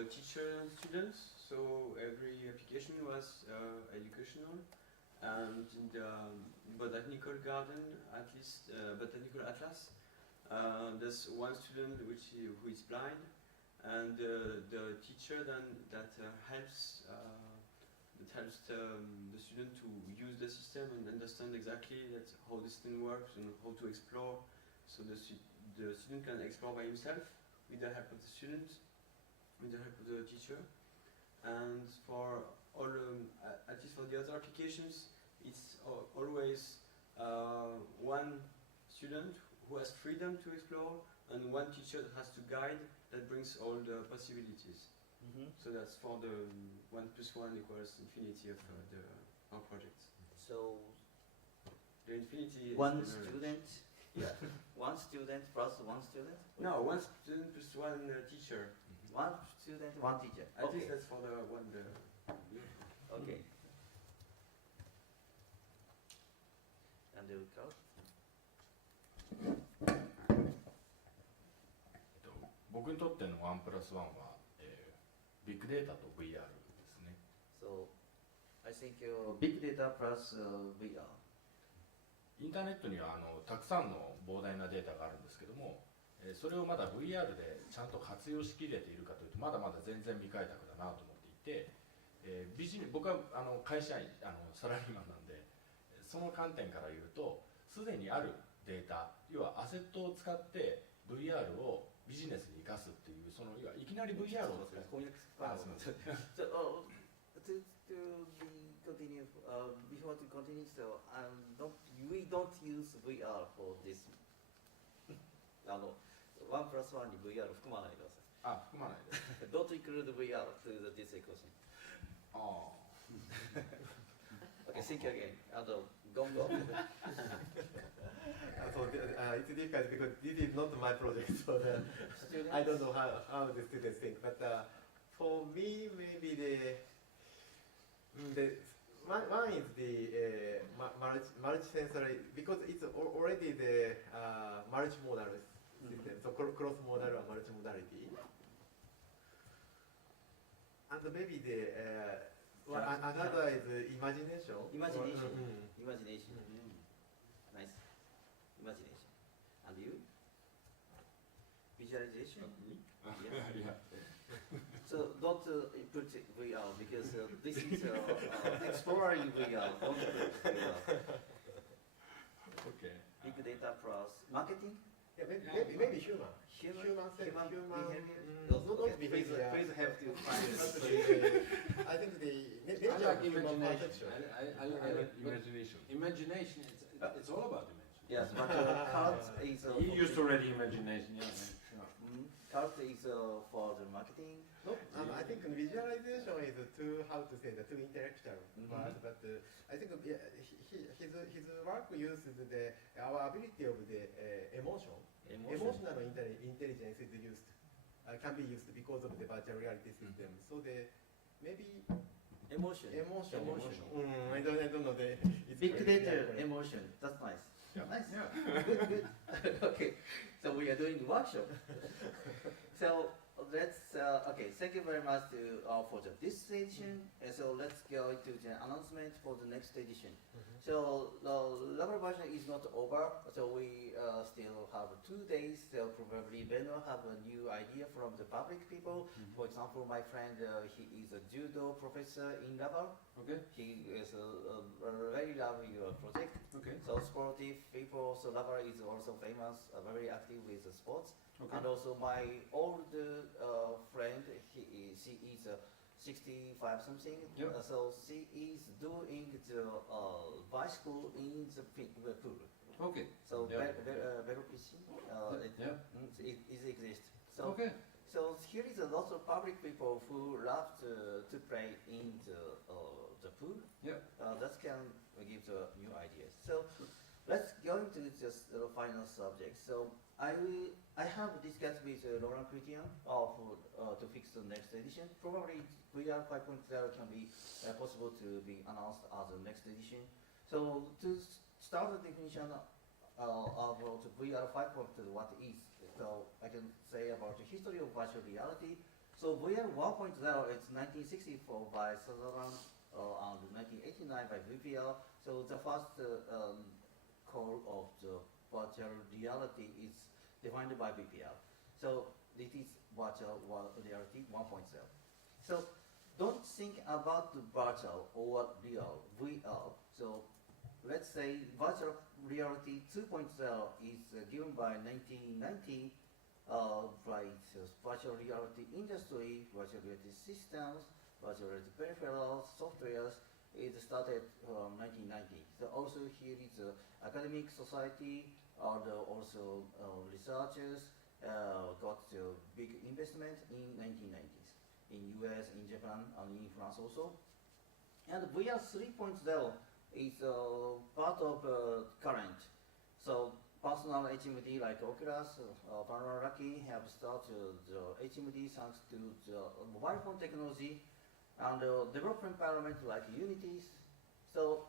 teacher and students. So every application was educational, and in the botanical garden, at least botanical atlas, there's one student who is blind, and the teacher then that helps the student to use the system and understand exactly how the system works and how to explore. So the student can explore by himself with the help of the student, with the help of the teacher. And for all, at least for the other applications, it's always one student who has freedom to explore and one teacher that has to guide, that brings all the possibilities. So that's for the 1 + 1 = infinity of our projects. So the infinity one is student. Yeah. One student plus one student. No, one student plus one teacher. One student, one teacher. At least that's for the one. Okay. And the Carl? 僕にとっての1 + 1は、ビッグデータと VR ですね。 So, I think big data plus VR. インターネットにはたくさんの膨大なデータがあるんですけども、それをまだ VR でちゃんと活用しきれているかというとまだまだ全然未開拓だなと思っていて、僕は会社員サラリーマンなんで、その観点から言うとすでにあるデータ、要はアセットを使って VR をビジネスに生かすっていう、そのいきなり VR を使って、continue before to continue. So we don't use VR for this. 1 + 1に VR 含まないでください。あ、含まないです。Don't include VR to this equation. ああ。Okay, think again. Go. So it's difficult because this is not my project, so I don't know how the students think. But for me, maybe the one is the multi-sensory, because it's already the multimodal system, so cross-modal or multimodality. And maybe the another is imagination. Imagination. Nice. Imagination. And you? Visualization? Yeah. So don't put VR because this is exploring VR. Don't put VR. Okay. Big data plus marketing? Yeah, maybe human. Human behavior. Not behavior. Please help to find I think the I like imagination. I like Imagination. Imagination. It's all about imagination. Yes, but cult is. You used already imagination. Yeah. Cult is for the marketing. No, I think visualization is too intellectual word, but I think his work uses our ability of the emotional intelligence is used, can be used because of the virtual reality system. So maybe Emotion. I don't know the Big data emotion. That's nice. Yeah. Nice. Yeah. Good. Okay. So we are doing workshop. So let's okay, thank you very much for this edition. And so let's go into the announcement for the next edition. So the Laval version is not over, so we still have 2 days. So probably Ben will have a new idea from the public people. For example, my friend, he is a judo professor in Laval. Okay. He is very lovely project. Okay. So sportive people. So Laval is also famous, very active with the sports. Okay. And also my old friend, she is 65 something. Yep. So she is doing the bicycle in the pool. Okay. So Yeah. VRIC, it exists. So Okay. so here is a lot of public people who love to play in the pool. Yeah. That can give the new ideas. So let's go into just the final subject. So I have discussed with Laurent Chrétien to fix the next edition. Probably VR 5.0 can be possible to be announced as the next edition. So to start the definition of the VR 5.0, what is? So I can say about the history of virtual reality. So VR 1.0 is 1964 by Sutherland and 1989 by VPL. So the first call of the virtual reality is defined by VPL. So this is virtual reality 1.0. So don't think about the virtual or real, VR. So let's say virtual reality 2.0 is given by 1990 by the virtual reality industry, virtual reality systems, virtual reality peripherals, softwares. It started 1990. So also here is the academic society and also researchers got a big investment in 1990s in US, in Japan, and in France also. And VR 3.0 is part of current. So personal HMD like Oculus, Lucky have started the HMD thanks to the mobile phone technology and development environment like Unity. So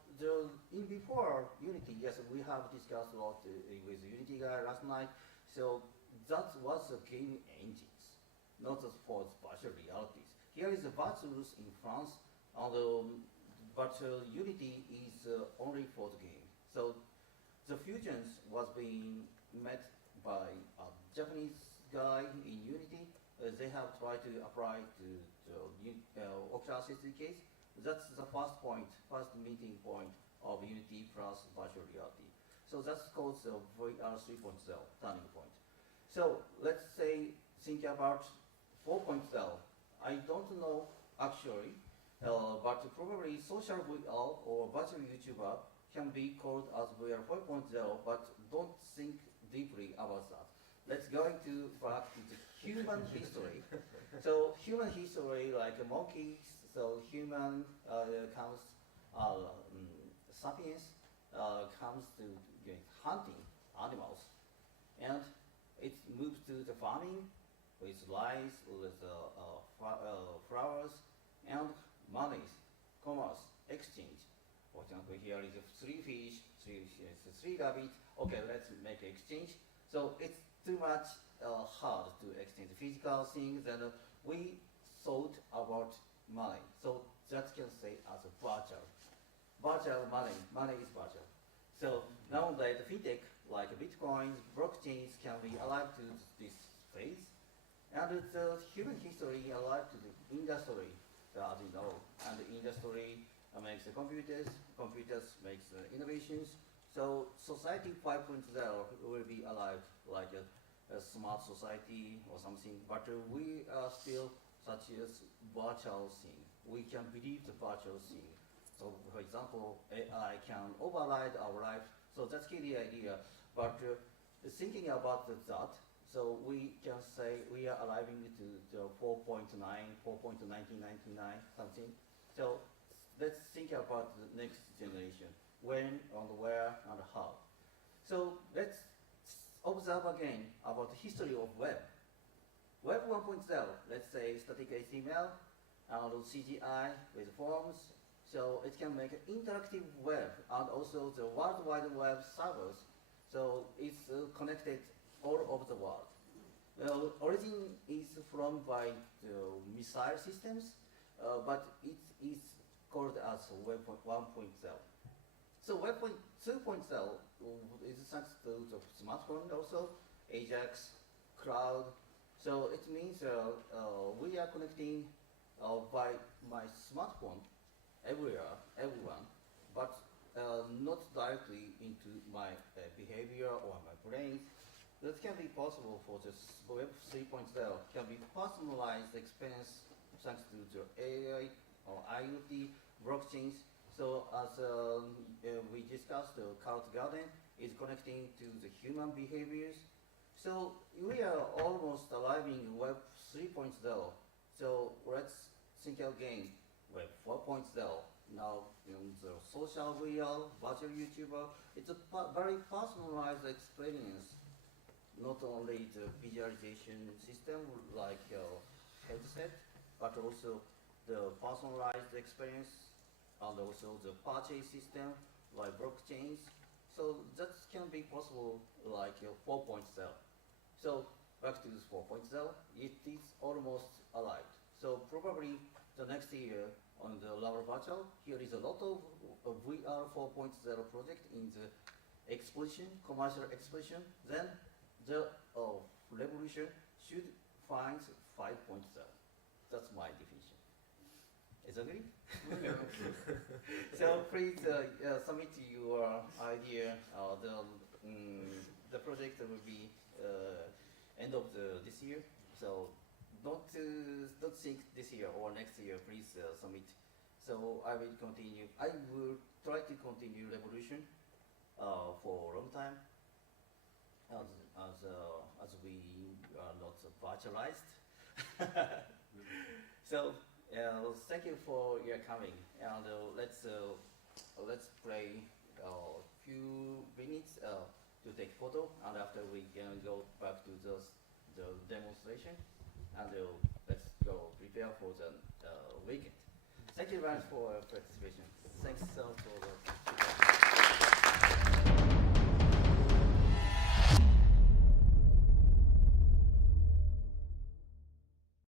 in before Unity, yes, we have discussed a lot with Unity guy last night. So that was the game engines, not just for virtual realities. Here is the Virtuous in France, but Unity is only for the game. So the fusions was being met by a Japanese guy in Unity. They have tried to apply to the Oculus SDKs. That's the first meeting point of Unity plus virtual reality. So that's called the VR 3.0 turning point. So let's say think about 4.0. I don't know actually, but probably social VR or virtual YouTuber can be called as VR 4.0, but don't think deeply about that. Let's go into back to the human history. So human history, like monkeys, so human comes, sapiens comes to hunting animals, and it moves to the farming with rice, with flowers, and monies, commerce, exchange. For example, here is 3 fish, 3 rabbit. Okay, let's make exchange. So it's too much hard to exchange physical things, and we thought about money. So that can say as a virtual money. Money is virtual. So nowadays, the fintech like Bitcoins, blockchains can be alive to this phase, and the human history alive to the industry, as you know, and the industry makes the computers makes the innovations. So society 5.0 will be alive like a smart society or something, but we are still such as virtual thing. We can believe the virtual thing. So for example, AI can override our life. So that's the idea. But thinking about that, so we can say we are arriving to the 4.9, 4.1999 something. So let's think about the next generation. When, and where, and how. So let's observe again about the history of web. Web 1.0, let's say static HTML, and CGI with forms. So it can make an interactive web, and also the World Wide Web servers. So it's connected all over the world. Origin is from by the missile systems, but it is called as Web 1.0. So Web 2.0 is thanks to the smartphone also, Ajax, cloud. So it means we are connecting by my smartphone everywhere, everyone, but not directly into my behavior or my brain. That can be possible for this Web 3.0, can be personalized experience thanks to the AI or IoT, blockchains. So as we discussed, the cloud garden is connecting to the human behaviors. So we are almost arriving Web 3.0. So let's think again, Web 4.0. Now in the social VR, virtual YouTuber, it's a very personalized experience. Not only the visualization system like headset, but also the personalized experience and also the purchase system like blockchains. So that can be possible like 4.0. So back to this 4.0, it is almost arrived. So probably the next year on the Laval Virtual, here is a lot of VR 4.0 project in the exposition, commercial exposition. Then the ReVolution should find 5.0. That's my definition. Is that agree? So please submit your idea. The project will be end of this year. So don't think this year or next year. Please submit. So I will continue. I will try to continue ReVolution for a long time. As we are not virtualized. So thank you for your coming, and let's play a few minutes to take photo, and after we can go back to the demonstration, and let's go prepare for the weekend. Thank you very much for participation. Thanks for the